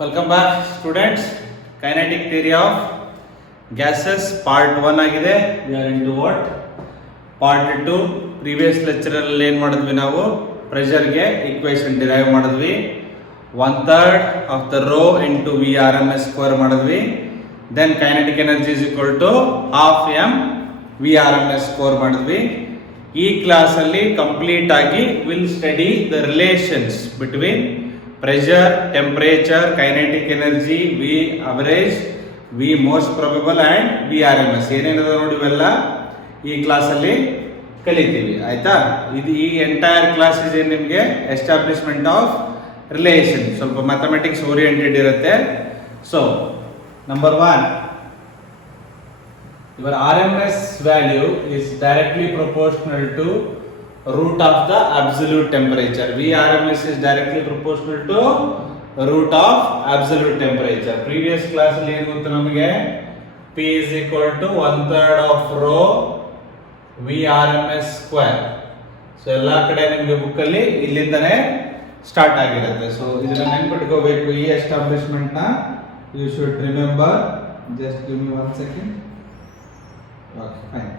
Welcome back students. Kinetic theory of gases part 1 ಆಗಿದೆ. We are into what? Part 2. Previous lecture ಅಲ್ಲಿ ಏನು ಮಾಡಿದ್ವಿ ನಾವು? Pressure ಗೆ equation derive ಮಾಡಿದ್ವಿ. 1/3 of the rho into V RMS square ಮಾಡಿದ್ವಿ. Then kinetic energy is equal to half m V RMS square ಮಾಡಿದ್ವಿ. ಈ ಕ್ಲಾಸ್ ಅಲ್ಲಿ ಕಂಪ್ಲೀಟ್ ಆಗಿ will study the relations between pressure, temperature, kinetic energy, V average, V most probable and V RMS ಏನೇನದ ನೋಡಿ ಇವೆಲ್ಲ ಈ ಕ್ಲಾಸ್ ಅಲ್ಲಿ ಕಲಿತೀವಿ ಆಯ್ತಾ. ಇದು ಈ ಎಂಟೈರ್ ಕ್ಲಾಸ್ ಇದೆ ನಿಮಗೆ ಎಸ್ಟಾಬ್ಲಿಷ್ಮೆಂಟ್ ಆಫ್ ರಿಲೇಷನ್, ಸ್ವಲ್ಪ ಮ್ಯಾಥಮೆಟಿಕ್ಸ್ ಓರಿಯೆಂಟೆಡ್ ಇರುತ್ತೆ. So number 1, your RMS value is directly proportional to root of the absolute temperature. V RMS is directly proportional to root of absolute temperature. Previous class ಅಲ್ಲಿ ಏನು ಗೊತ್ತು ನಮಗೆ, P is equal to 1/3 of rho V RMS square. So ಎಲ್ಲಾ ಕಡೆ ನಿಮಗೆ ಬುಕ್ ಅಲ್ಲಿ ಇಲ್ಲಿಂದನೇ ಸ್ಟಾರ್ಟ್ ಆಗಿರುತ್ತೆ. ಸೊ ಇದನ್ನ ನೆನಪಿಟ್ಕೋಬೇಕು. ಈ ಎಸ್ಟಾಬ್ಲಿಷ್ಮೆಂಟ್ ನ you should remember. Just give me 1 second. Okay fine.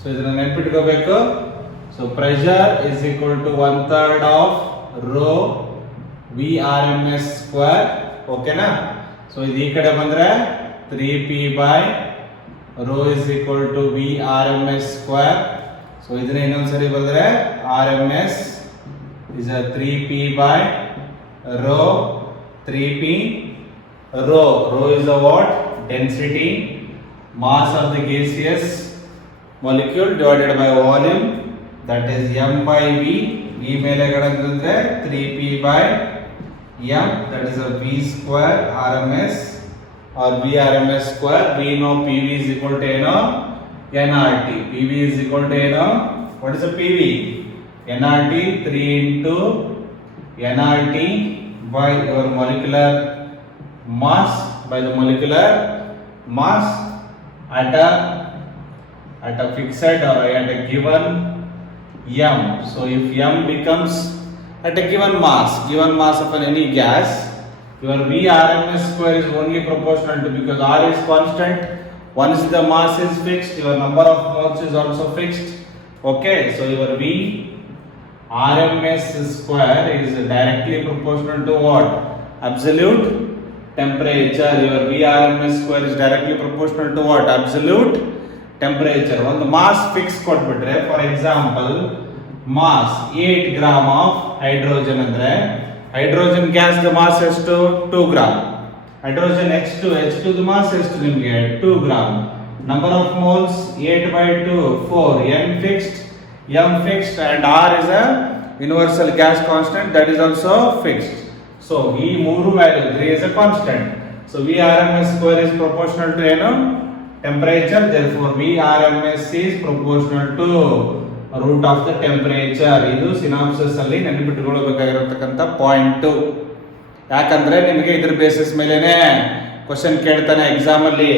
So ಇದನ್ನ ನೆನಪಿಟ್ಕೋಬೇಕು. So pressure is equal to 1/3 of rho V RMS square. Okay na? So ಈ ಕಡೆ ಬಂದ್ರೆ 3p by rho is equal to V RMS square. So ಇದನ್ನ ಇನ್ನೊಂದ್ಸರಿ ಬಂದ್ರೆ RMS is a 3p by rho 3p rho. Rho is a what? Density, mass of the gaseous molecule divided by volume. That is m by v. V ಮೇಲೆ ಕಡೆಂದ್ರೆ 3p by m, that is a v square RMS or V RMS square. We know PV is equal to nRT. PV is equal to what is a PV? nRT 3 into nRT by your molecular mass, by the molecular mass at a fixed or at a given m. So if m becomes at a given mass of any gas, your V RMS square is only proportional to, because R is constant, once the mass is fixed, your number of moles is also fixed. Okay, so your V RMS square is directly proportional to what? Absolute temperature. Your V RMS square is directly proportional to what? Absolute temperature. ಒಂದು mass fix ಕೊಟ್ಬಿಟ್ರೆ, for example mass 8 gram of hydrogen ಅಂದ್ರೆ hydrogen gas ದ mass ಎಷ್ಟು? 2 gram. Hydrogen H2 the mass ಎಷ್ಟು ನಿಮಗೆ? 2 gram. Number of moles 8/2 4. m fixed and R is a universal gas constant, that is also fixed. So ಈ ಮೂರು ವ್ಯಾಲ್ಯೂ 3 is a constant. So V RMS square is proportional to ಏನು? Temperature. Therefore V RMS is proportional to root of the temperature. ಇದು ಸಿನಾಪ್ಸಿಸ್ ಅಲ್ಲಿ ನೆನಪಿಟ್ಟುಕೊಳ್ಳಬೇಕಾಗಿರತಕ್ಕಂತ ಪಾಯಿಂಟ್. ಯಾಕಂದ್ರೆ ನಿಮಗೆ ಇದ್ರ ಬೇಸಿಸ್ ಮೇಲೆನೆ ಕ್ವಶನ್ ಕೇಳ್ತಾನೆ ಎಕ್ಸಾಮ್ ಅಲ್ಲಿ.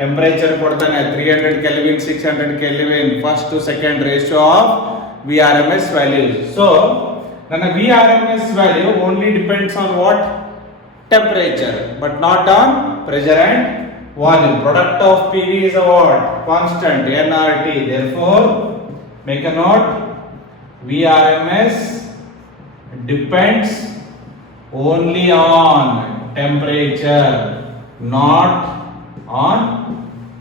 ಟೆಂಪರೇಚರ್ ಕೊಡ್ತಾನೆ 300 kelvin 600 kelvin, first to second ratio of V RMS values. So ನನ್ನ V RMS value only depends on what? Temperature, but not on pressure and volume. Product of PV is a what? Constant, nRT. Therefore make a note, V RMS depends only on temperature, not on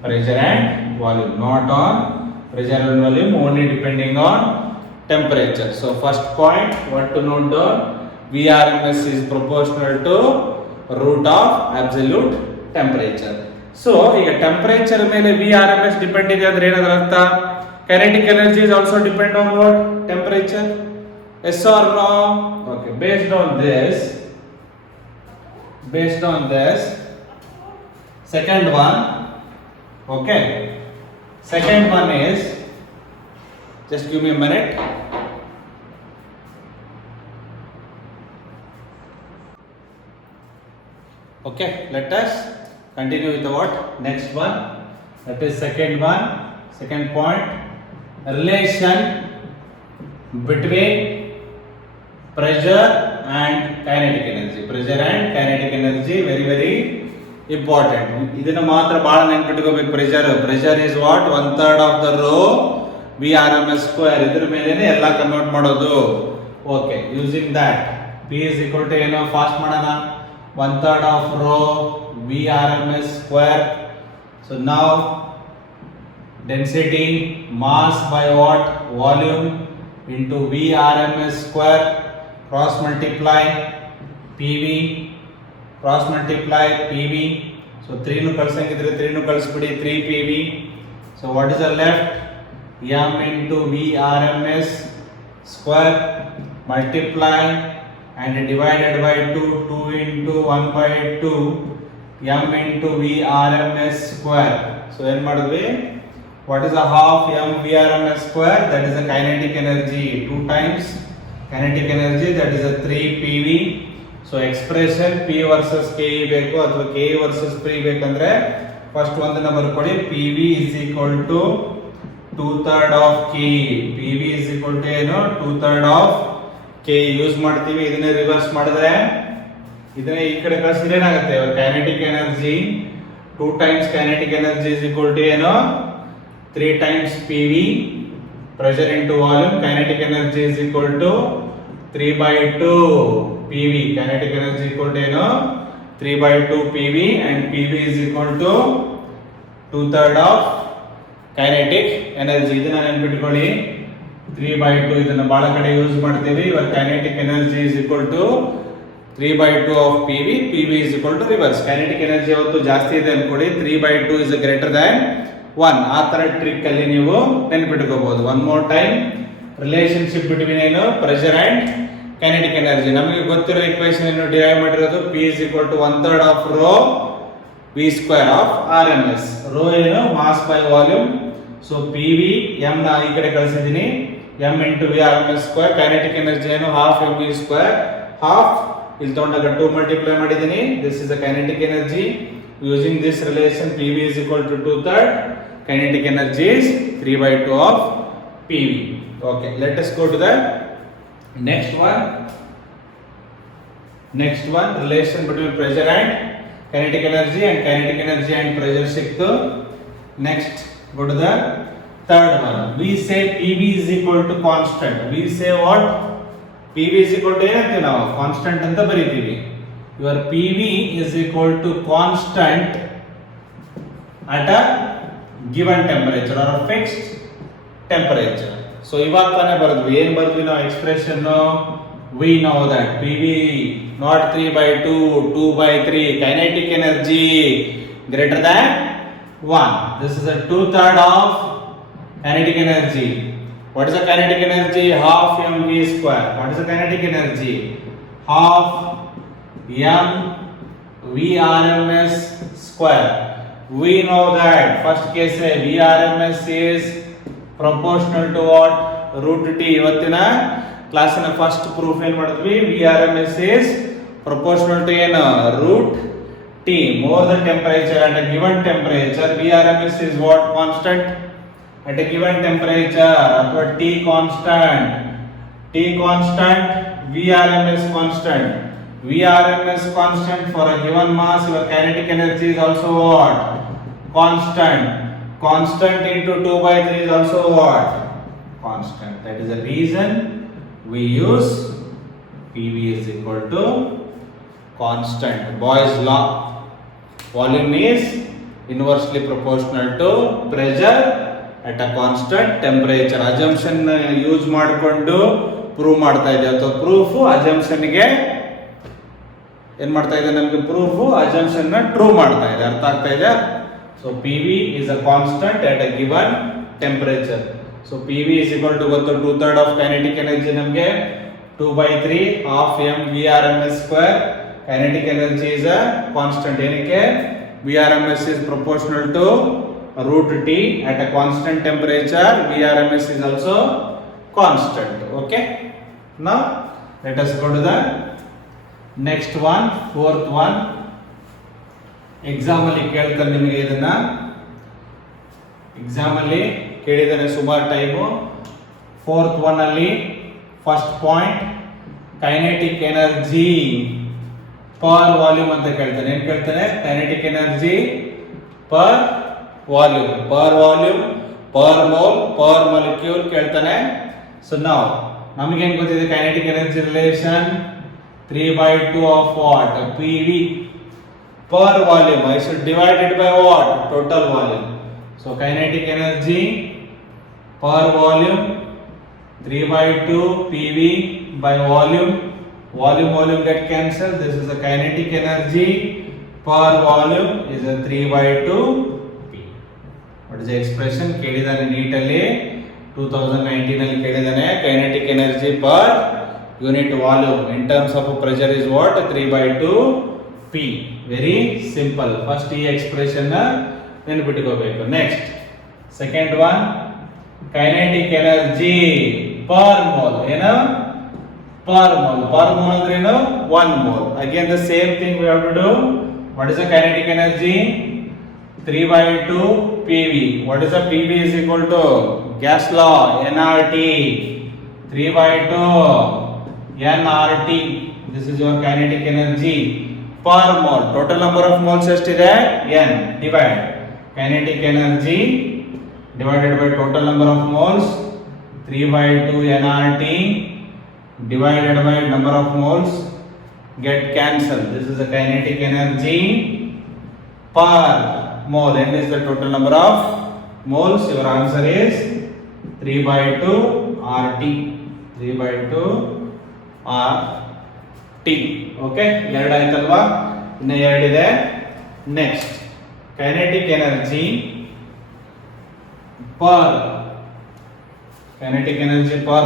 pressure and volume. Not on pressure and volume, only depending on temperature. So first point, what to note down? V RMS is proportional to root of absolute temperature. So ಈಗ temperature ಮೇಲೆ V R M S depend ಇದೆ ಅಂದ್ರೆ ಏನದರ ಅರ್ಥ? Kinetic energy is also depend on what? Temperature. Yes or no? Okay, based on this second one, okay, second one is, just give me a minute. Okay, let us continue with the what? Next one. That is second point. Relation between pressure and kinetic energy. Pressure and kinetic energy very important. ಇದನ್ನ ಮಾತ್ರ ಬಹಳ ನೆನಪಿಟ್ಕೋಬೇಕು. Pressure is what 1/3 of the rho VRMS square. ಇದ್ರ ಮೇಲೆನೆ ಎಲ್ಲ ಕನ್ವರ್ಟ್ ಮಾಡೋದು. Okay, using that P is equal to ಏನೋ ಫಾಸ್ಟ್ ಮಾಡೋಣ. 1/3 of rho VRMS square. So now density mass by what? Volume into VRMS square. Cross multiply PV. Cross multiply PV. So 3 nu kalsangidre 3 nu kalsbidi 3 PV. So what is the left? M into VRMS square multiply and divided by 2 into 1 by 2 M into VRMS square. So ಏನು ಮಾಡಿದ್ವಿ? What is the half M VRMS square? That is the kinetic energy. 2 times kinetic energy, that is a 3 PV. So expression P versus K ಬೇಕು ಅಥವಾ K versus P ಬೇಕಂದ್ರೆ ಫಸ್ಟ್ ಒಂದನ್ನ ಬರ್ಕೊಳ್ಳಿ. PV is equal to 2/3 of K. PV is equal to ಏನು? 2/3 of K use ಮಾಡ್ತೀವಿ. ಇದನ್ನ ರಿವರ್ಸ್ ಮಾಡಿದ್ರೆ ಇದನ್ನ ಈ ಕಡೆ ಕಳಿಸಿದ್ರೆ ಏನಾಗುತ್ತೆ? kinetic energy 2 times kinetic energy is equal to ಏನು? 3 times PV. Pressure into volume, kinetic energy is equal to 3/2 PV. Kinetic energy equal to ಏನು? 3/2 PV and PV is equal to 2/3 of kinetic energy. ಇದನ್ನ ನೆನಪಿಟ್ಕೊಳ್ಳಿ. 3/2 ಇದನ್ನ ಬಹಳ ಕಡೆ ಯೂಸ್ ಮಾಡ್ತೀವಿ. ಇವಾಗ kinetic energy is equal to 3/2 of PV. PV is equal to reverse. Kinetic energy ಯಾವತ್ತು ಜಾಸ್ತಿ ಇದೆ ಅನ್ಕೊಳ್ಳಿ. 3/2 is greater than 1. ಆ ತರ ಟ್ರಿಕ್ ಅಲ್ಲಿ ನೀವು ನೆನಪಿಟ್ಕೋಬಹುದು. One more time, relationship between ಏನು? Pressure and kinetic energy. ನಮಗೆ ಗೊತ್ತಿರೋ ಇಕ್ವೇಶನ್ ಏನು ಡಿರೈವ್ ಮಾಡಿರೋದು? P is equal to 1/3 of rho V square of RMS. rho ಏನು? Mass by volume. So PV m ನ ಈ ಕಡೆ ಕಳಿಸಿದ್ದೀನಿ. m into VRMS square. Kinetic energy ಏನು? half mv square. half ಇಲ್ಲಿ ತಗೊಂಡಾಗ 2 ಮಲ್ಟಿಪ್ಲೈ ಮಾಡಿದ್ದೀನಿ. This is the kinetic energy. Using this relation, PV is equal to 2/3. Kinetic energy is 3/2 of PV. Okay, let us go to the next one. Next one, relation between pressure and kinetic energy and pressure siktu. Next, go to the third one. We say PV is equal to constant. We say what? PV is equal to ಏನಂತೀವಿ ನಾವು? ಕಾನ್ಸ್ಟೆಂಟ್ ಅಂತ ಬರೀತೀವಿ. Your PV is equal to constant at a given temperature or a fixed temperature. So ಇವಾಗ ತಾನೇ ಬರೆದ್ವಿ. ಏನು ಬರೆದ್ವಿ ನಾವು expression? We know that PV not 3/2, 2/3. Kinetic energy greater than 1. This is a 2/3 of kinetic energy. What is the kinetic energy? Half mv square. What is the kinetic energy? Half m VRMS square. We know that first case VRMS is proportional to what? root t. ಇವತ್ತಿನ ಕ್ಲಾಸಿನ first proof ಏನು ಮಾಡಿದ್ವಿ? VRMS is proportional to ಏನು? root t. More the temperature at a given temperature, VRMS is what? constant at a given temperature. ಅಥವಾ t constant. T constant, VRMS constant. VRMS constant for a given mass. Your kinetic energy is also what? Constant. Constant into 2/3 is also what? Constant. That is the reason we use PV is equal to constant. Boy's law. Volume is inversely proportional to pressure at a constant temperature. Assumption use ಮಾಡಿಕೊಂಡು ಪ್ರೂವ್ ಮಾಡ್ತಾ ಇದೆ. ಅಥವಾ proof assumption ಗೆ ಏನ್ ಮಾಡ್ತಾ ಇದೆ? ನಮಗೆ proof assumption ನ ಟ್ರೂ ಮಾಡ್ತಾ ಇದೆ. ಅರ್ಥ ಆಗ್ತಾ ಇದೆ? So PV is a constant at a given temperature. So PV is equal to ಗೊತ್ತು 2/3 of kinetic energy ನಮಗೆ 2/3 half m VRMS square. Kinetic energy is a constant. ಏನಕ್ಕೆ? VRMS is proportional to root t at a constant temperature. VRMS is also constant. Okay, now let us go to the next one, fourth one. Exam ಅಲ್ಲಿ ಕೇಳ್ತಾರೆ ನಿಮಗೆ ಇದನ್ನ. ಎಕ್ಸಾಮ್ ಅಲ್ಲಿ ಕೇಳಿದಾನೆ ಸುಮಾರು time. Fourth one ಅಲ್ಲಿ first point kinetic energy per volume ಅಂತ ಕೇಳ್ತಾನೆ. ಏನ್ ಕೇಳ್ತಾನೆ? Kinetic energy per volume, per volume, per mole, per molecule ಕೇಳ್ತಾನೆ. ಸೊ ನಾವು ನಮಗೇನ್ ಗೊತ್ತಿದೆ kinetic energy relation 3/2 of what? PV per volume. I should divide it by what? Total volume. So kinetic energy per volume 3/2 PV by volume. Volume get cancelled. This is the kinetic energy per volume is a 3/2 P. What is the expression? ಕೇಳಿದಾನೆ ನೀಟಲ್ಲಿ 2019 ಅಲ್ಲಿ ಕೇಳಿದಾನೆ. kinetic energy per unit volume in terms of pressure is what? 3/2 P. Very simple. First ಈ expression ನೆನಪಿಟ್ಕೋಬೇಕು. Next second one, kinetic energy per mole. ಏನು? per mole. Per mole ಅಂದ್ರೆ ಏನು? 1 mole. Again the same thing we have to do. What is the kinetic energy? 3/2 PV. What is the PV is equal to? Gas law, nRT. 3/2 nRT. This is your kinetic energy per mole. Total number of moles ಎಷ್ಟಿದೆ? n. Divide kinetic energy divided by total number of moles. 3/2 nRT divided by number of moles get cancelled. This is the kinetic energy per mole. N is the total number of moles. Your answer is 3/2 RT. 3/2 RT. Okay, ಎರಡು ಆಯ್ತಲ್ವಾ? ಇನ್ನು ಎರಡಿದೆ. Next kinetic energy per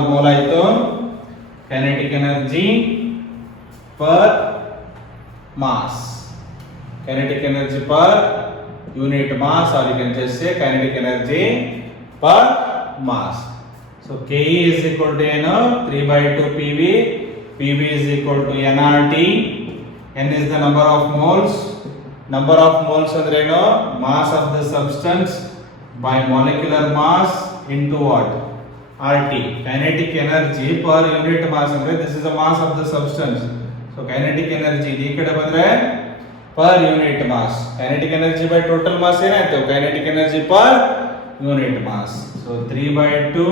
mole ಆಯ್ತು. Kinetic energy per mass. kinetic energy per unit mass, or you can just say kinetic energy per mass. So Ke is equal to 3/2 PV. PV is equal to nRT. N is the number of moles. Number of moles andre mass of the substance by molecular mass into what? RT. Kinetic energy per unit mass andre this is the mass of the substance. So kinetic energy ee kade bandre per unit mass. Kinetic energy by total mass ಏನಾಯ್ತು? kinetic energy per unit mass. So 3/2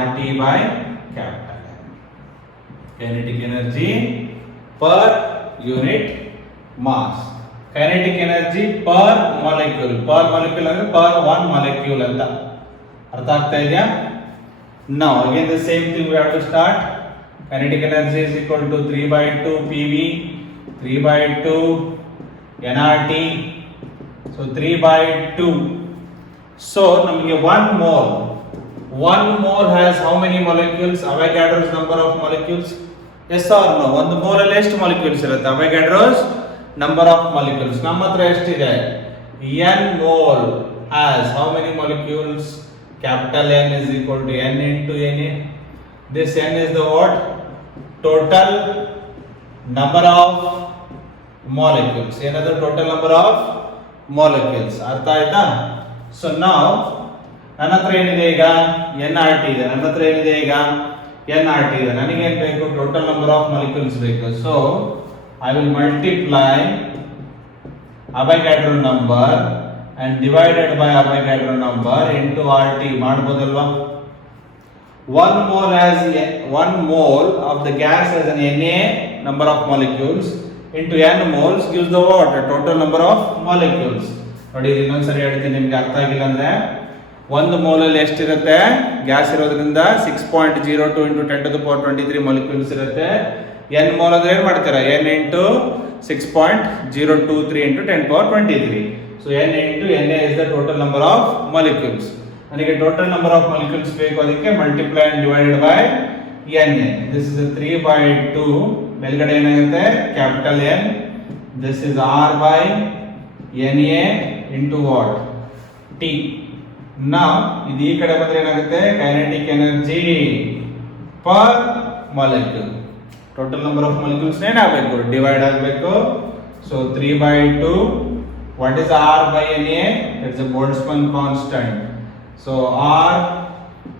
RT by capital N. Kinetic energy per unit mass. Kinetic energy per molecule. Per molecule ಅಂದ್ರೆ per one molecule ಅಂತ. ಅರ್ಥ ಆಗ್ತಾ ಇದೆಯಾ? Now again the same thing we have to start. Kinetic energy is equal to 3/2 PV. 3/2 nRT. So 3/2. So ನಮಗೆ 1 mole has how many molecules? Avogadro's number of molecules. Yes or no? ಒಂದು mole ಅಲ್ಲಿ ಎಷ್ಟು molecules ಇರುತ್ತೆ? Avogadro's number of molecules. ನಮ್ಮ ಹತ್ರ ಎಷ್ಟಿದೆ? n mole has how many molecules? Capital N is equal to n into Na. This n is the what? Total number of molecules. Another total number of molecules. ಅರ್ಥ ಆಯ್ತಾ? So now ನನ್ನ ಹತ್ರ ಏನಿದೆ ಈಗ? nRT ಇದೆ. ನನ್ನ ಹತ್ರ ಏನಿದೆ ಈಗ? nRT ಇದೆ. ನನಗೆ ಏನು ಬೇಕು? ಟೋಟಲ್ ನಂಬರ್ ಆಫ್ ಮಾಲಿಕ್ಯೂಲ್ಸ್ ಬೇಕು. So I will multiply Avogadro number and divided by Avogadro number into RT ಮಾಡಬಹುದಲ್ವಾ? 1 mole of the gas has an Na number of molecules into n moles gives the what? Total number of molecules. ನೋಡಿ ಇನ್ನೊಂದ್ಸರಿ ಹೇಳ್ತೀನಿ ನಿಮ್ಗೆ ಅರ್ಥ ಆಗಿಲ್ಲ ಅಂದ್ರೆ, ಒಂದು ಮೋಲ್ ಅಲ್ಲಿ ಎಷ್ಟಿರುತ್ತೆ? ಗ್ಯಾಸ್ ಇರೋದ್ರಿಂದ 6.02 into 10⁻23 molecules ಇರುತ್ತೆ. n ಮೋಲ್ ಅಂದ್ರೆ ಏನ್ ಮಾಡ್ತೀರಾ? n into 6.023 into 10⁻23. So n into Na is the total number of molecules. ನನಗೆ ಟೋಟಲ್ ನಂಬರ್ ಆಫ್ ಮಾಲಿಕ್ಯೂಲ್ಸ್ ಬೇಕು, ಅದಕ್ಕೆ multiply and divided by Na. This is a 3/2. ಮೇಲ್ಗಡೆ ಏನಾಗುತ್ತೆ? Capital N. This is R by Na into what? T. Now ಇದು ಈ ಕಡೆ ಬಂದ್ರೆ ಏನಾಗುತ್ತೆ? Kinetic energy per molecule. Total number of molecules ಏನಾಗಬೇಕು? ಡಿವೈಡ್ ಆಗಬೇಕು. So 3/2. What is R by Na? It's a Boltzmann constant. So R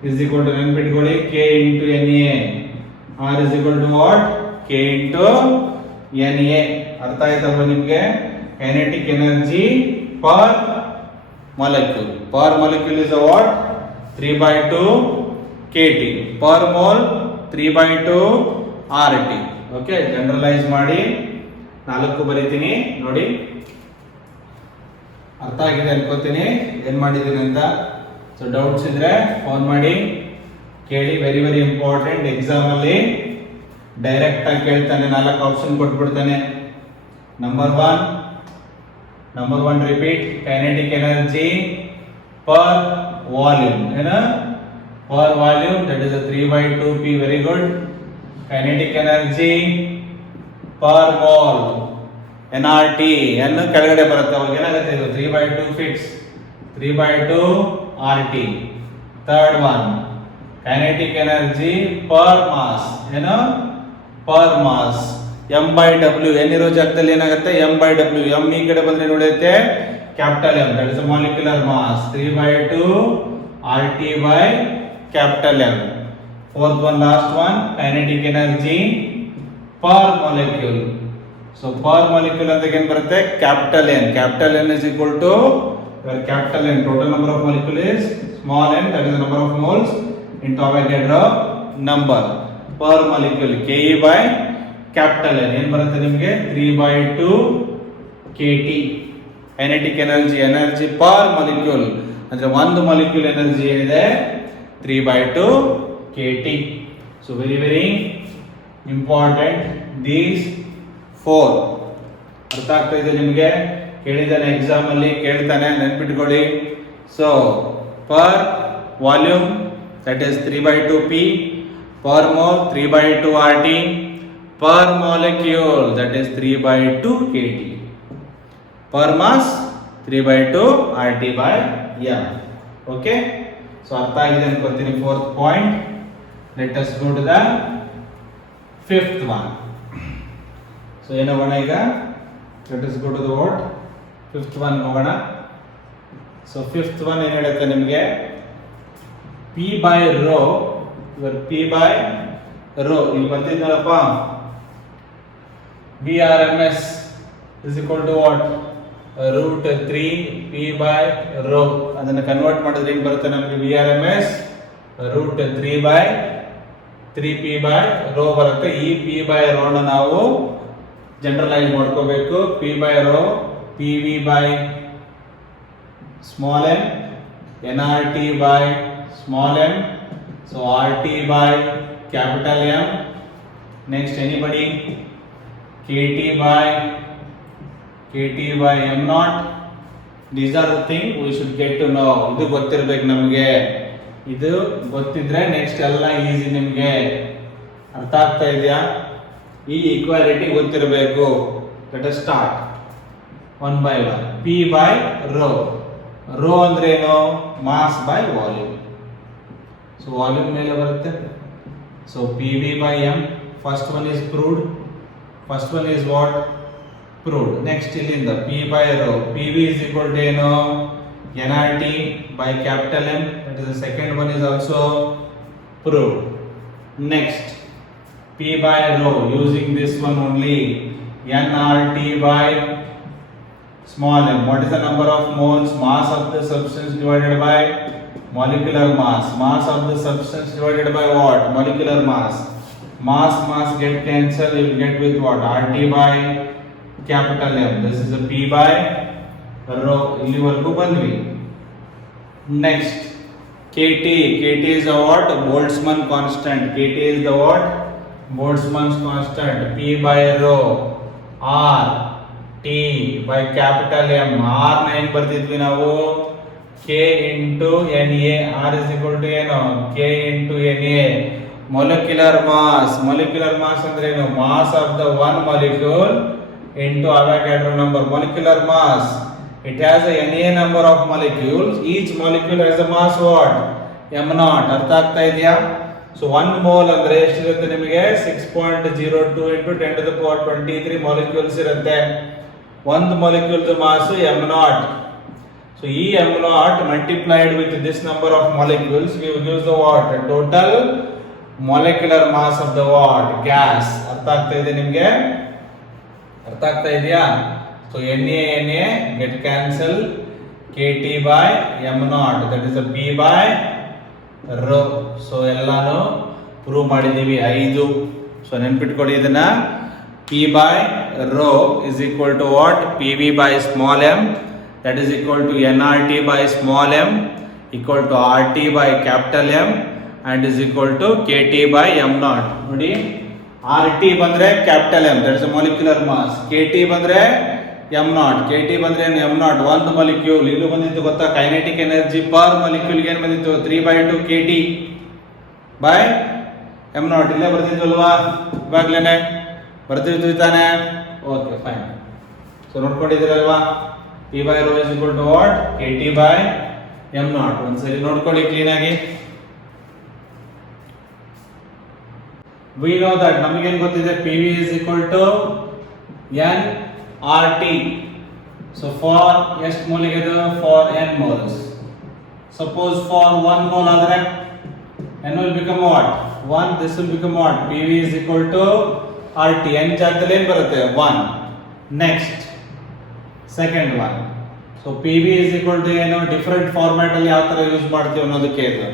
is equal to ನೆನ್ಪಿಟ್ಕೊಳ್ಳಿ K into Na. R is equal to what? K into Na. ಅರ್ಥ ಆಯ್ತಲ್ವಾ ನಿಮಗೆ? Kinetic energy per molecule. Per molecule is a what? 3/2 kT. Per mole 3/2 RT. Okay, generalise ಮಾಡಿ 4 ಬರೀತೀನಿ ನೋಡಿ. ಅರ್ಥ ಆಗಿದೆ ಅನ್ಕೋತೀನಿ ಏನ್ ಮಾಡಿದ್ದೀನಿ ಅಂತ. ಸೊ ಡೌಟ್ಸ್ ಇದ್ರೆ ಫೋನ್ ಮಾಡಿ ಕೇಳಿ. Very very important. ಎಕ್ಸಾಮ್ ಅಲ್ಲಿ ಡೈರೆಕ್ಟ್ ಆಗಿ ಕೇಳ್ತಾನೆ, 4 ಆಪ್ಷನ್ ಕೊಟ್ಬಿಡ್ತಾನೆ. Number one repeat, kinetic energy per volume. ಏನ per volume, that is a 3/2 P. Very good. Kinetic energy per mole, nRT. n ಕೆಳಗಡೆ ಬರುತ್ತೆ, ಅವಾಗ ಏನಾಗುತ್ತೆ ಇದು 3/2 fix, 3/2 RT. Third one, kinetic energy per mass. ಏನು per mass, m/w. n ಇರೋ ಜಾಗದಲ್ಲಿ ಏನಾಗುತ್ತೆ m/w. m ಈ ಕಡೆ ಬಂದ್ರೆ ನೋಡುತ್ತೆ capital M, that is a molecular mass. 3/2 RT by capital M. Fourth one, last one, kinetic energy per molecule. So per molecule ಅಂತ ಏನು ಬರುತ್ತೆ capital N. Capital N is equal to, where capital N total number of molecule is small n, that is the number of moles into Avogadro number. Per molecule Ke by capital N ಏನು ಬರುತ್ತೆ ನಿಮಗೆ 3/2 kT. Kinetic energy, energy per molecule ಅಂದ್ರೆ ಒಂದು molecule energy ಏನಿದೆ 3/2 kT. So very very important these 4. ಅರ್ಥ ಆಗ್ತಾ ಇದೆ ನಿಮಗೆ? ಕೇಳಿದಾನೆ ಎಕ್ಸಾಮ್ ಅಲ್ಲಿ, ಕೇಳ್ತಾನೆ, ನೆನ್ಪಿಟ್ಕೊಳ್ಳಿ. So per volume that is 3/2 P, per mole 3/2 RT, per molecule that is 3/2 kT, per mass 3/2 RT by M. Okay, so ಅರ್ಥ ಆಗಿದೆ ಅನ್ಕೊಂತೀನಿ. Fourth point. Let us go to the fifth one. So ಏನಾಗೋಣ ಈಗ? Let us go to the what? Fifth one ಹೋಗೋಣ. So fifth one ಏನು ಹೇಳುತ್ತೆ ನಿಮಗೆ? P by rho, ಇವಾಗ P by rho ಇಲ್ಲಿ ಬರ್ತಿದ್ನಲ್ಲಪ್ಪ, VRMS is equal to what? Root 3 P by rho. ಅದನ್ನು ಕನ್ವರ್ಟ್ ಮಾಡಿದ್ರೆ ಏನು ಬರುತ್ತೆ ನಮಗೆ? VRMS ರೂಟ್ 3/3 P by rho ಬರುತ್ತೆ. ಈ P by rho ನ ನಾವು ಜನರಲೈಸ್ ಮಾಡ್ಕೋಬೇಕು. P by rho PV by small m, nRT by small m, so RT by capital M. Next, anybody? KT by m naught. These are the things we should get to know. ಇದು ಗೊತ್ತಿರಬೇಕು ನಮಗೆ. ಇದು ಗೊತ್ತಿದ್ರೆ ನೆಕ್ಸ್ಟ್ ಎಲ್ಲ ಈಸಿ ನಿಮಗೆ. ಅರ್ಥ ಆಗ್ತಾ ಇದೆಯಾ? ಈ ಈಕ್ವಾಲಿಟಿ ಗೊತ್ತಿರಬೇಕು. Let us start one by one. P by rho. rho ಅಂದ್ರೆ ಏನು? Mass by volume. So volume ಮೇಲೆ ಬರುತ್ತೆ. So PV by m. First one is proved. First one is what? proved. Next ಇಲ್ಲಿಂದ P by rho. PV is equal to ಏನು? nRT by capital M. That is the second one is also proved. Next, P by rho using this one only, nRT by small m. What is the number of moles? Mass of the substance divided by molecular mass. Mass of the substance divided by what? Molecular mass. Mass get cancelled. You will get with what? RT by capital M. This is a P by rho. ಇಲ್ಲಿವರೆಗೂ ಬಂದ್ವಿ. Next, KT. KT is the what? Boltzmann constant. KT is the what? Boltzmann's constant. P by rho. R T by capital M. R ನ ಏನು ಬರ್ತಿದ್ವಿ ನಾವು? K into Na. R is equal to ಏನು? K into Na. Molecular mass. Molecular mass ಅಂದ್ರೆ ಏನು? Mass of the one molecule into Avogadro number. Molecular mass, it has a Na number of molecules. Each molecule has a mass what? m naught. ಅರ್ಥ ಆಗ್ತಾ ಇದೆಯಾ? ಸೊ 1 ಮೋಲ್ ಅಂದ್ರೆ ಎಷ್ಟಿರುತ್ತೆ ನಿಮಗೆ? 6.02 into 10 to the power 23 molecules ಇರುತ್ತೆ. ಒಂದು molecule mass m naught. So ಈ m naught multiplied with this number of molecules gives the what? Total molecular mass of the what gas. ಅರ್ಥ ಆಗ್ತಾ ಇದೆ ನಿಮ್ಗೆ? ಅರ್ಥ ಆಗ್ತಾ ಇದೆಯಾ? So Na get cancel, kT by m0, that is a p by rho. So ಎಲ್ಲಾನು ಪ್ರೂವ್ ಮಾಡಿದೀವಿ 5. ಸೊ ನೆನ್ಪಿಟ್ಕೊಳ್ಳಿ ಇದನ್ನ. p by rho is equal to what? pv by small m, that is equal to nRT by small m equal to RT by capital M and is equal to kT by m0. ನೋಡಿ, RT ಬಂದ್ರೆ capital M, that is a molecular mass. kT ಬಂದ್ರೆ m0, kT ಬಂದ್ರೆ m0 ಒಂದು ಮಾಲಿಕ್ಯೂಲ್. ಇಲ್ಲೂ ಬಂದಿತ್ತು ಗೊತ್ತಾ? Kinetic energy per molecule ಗೆ ಏನು ಬಂದಿತ್ತು? 3/2 kT by m0. ಇಲ್ಲೇ ಬರ್ತಿದ್ವಲ್ವಾ? ಇವಾಗ್ಲೇನೆ ಬರ್ತಿದ್ವಿ ತಾನೆ? Okay fine. ಸೊ ನೋಡ್ಕೊಂಡಿದ್ದೀರಲ್ವಾ? p by rho is equal to what? kT by m0. ಒಂದ್ಸರಿ ನೋಡ್ಕೊಳ್ಳಿ ಕ್ಲೀನ್ ಆಗಿ. we know that ನಮಗೇನು ಗೊತ್ತಿದೆ? pv is equal to n RT. so for ಎಷ್ಟು ಮೋಲಿಗೆ ಇದು? for n moles. suppose for 1 mole ಆದರೆ n will become what? 1. this will become what? pv is equal to RT. n ಜಾಗದಲ್ಲಿ ಏನು ಬರುತ್ತೆ? 1. next second one. So pv is equal to ಏನು? Different format ಅಲ್ಲಿ ಯಾವ ತರ ಯೂಸ್ ಮಾಡ್ತೀವಿ ಅನ್ನೋದಕ್ಕೆ ಇದು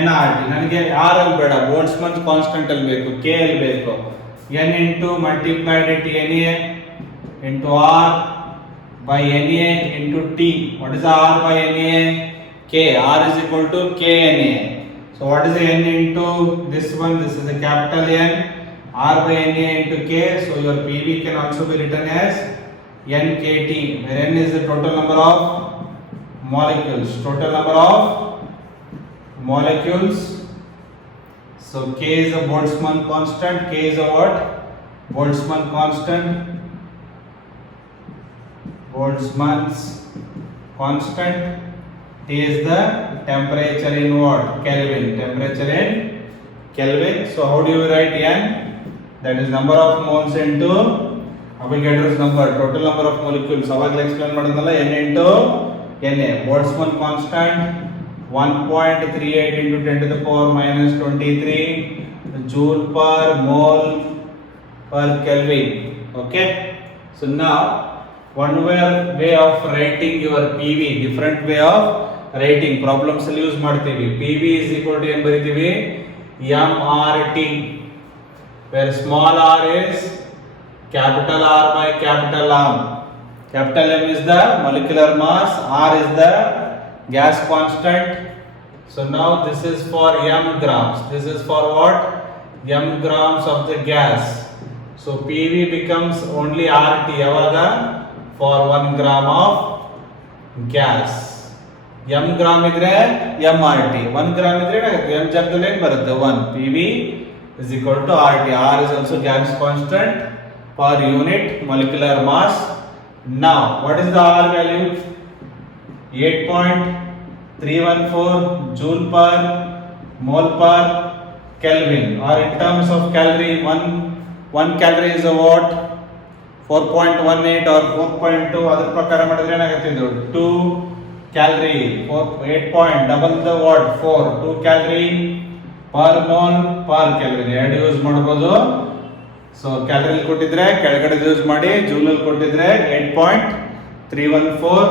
nRT. ನನಗೆ r ಅಲ್ಲಿ ಬೇಡ, ಬೋಲ್ಟ್ಜ್ಮನ್ ಕಾನ್ಸ್ಟೆಂಟ್ ಅಲ್ಲಿ ಬೇಕು, k ಅಲ್ಲಿ ಬೇಕು. n into multiplied into Na into r by Na into t. what is r by Na? k. r is equal to kNa. so what is n into this one? this is a capital N. r by Na into k. so your pv can also be written as nkt, where n is the total number of molecules. Total number of molecules. so k is a Boltzmann constant. K is a what? Boltzmann constant. Boltzmann's constant. T is the temperature in what? Kelvin. Temperature in Kelvin. so how do you write n? that is number of moles into Avogadro's number, total number of molecules. ಅವಾಗಲೇ ಎಕ್ಸ್ಪ್ಲೇನ್ ಮಾಡಿದ್ನಲ್ಲ, n into Na. Boltzmann constant 1.38 into 10 to the power minus 23 joule per mole per Kelvin. Okay. So now one way of writing your PV, different way of writing. Problems ಅಲ್ಲಿ ಯೂಸ್ ಮಾಡ್ತೀವಿ. PV is equal to ಏನು ಬರೀತೀವಿ? mRT, where small r is capital R by capital M. Capital M is the molecular mass, R is the gas constant. so now this is for m grams. This is for what? m grams of the gas. so PV becomes only RT yavaga? for 1 gram of gas. m gram idre mRT, 1 gram idre ಏನಾಗುತ್ತೆ? m ಜಾಗದಲ್ಲಿ ಏನು ಬರುತ್ತೆ? 1. PV is equal to RT. R is also gas constant per unit molecular mass. now what is the R value? 8.314 joule per mole per Kelvin, or in terms of calorie, 1 calorie is a what? 4.18 or 4.2. ಅದರ ಪ್ರಕಾರ ಮಾಡಿದ್ರೆ ಏನಾಗುತ್ತೆ? ಇದು 2 calorie. 8 point double the what? 4. 2 calorie per mole per Kelvin. ಎರಡು ಯೂಸ್ ಮಾಡಬಹುದು. So calorie ಕೊಟ್ಟಿದ್ರೆ ಕೆಳಗಡೆ ಯೂಸ್ ಮಾಡಿ, ಜೂಲ್ ಅಲ್ಲಿ ಕೊಟ್ಟಿದ್ರೆ 8.314.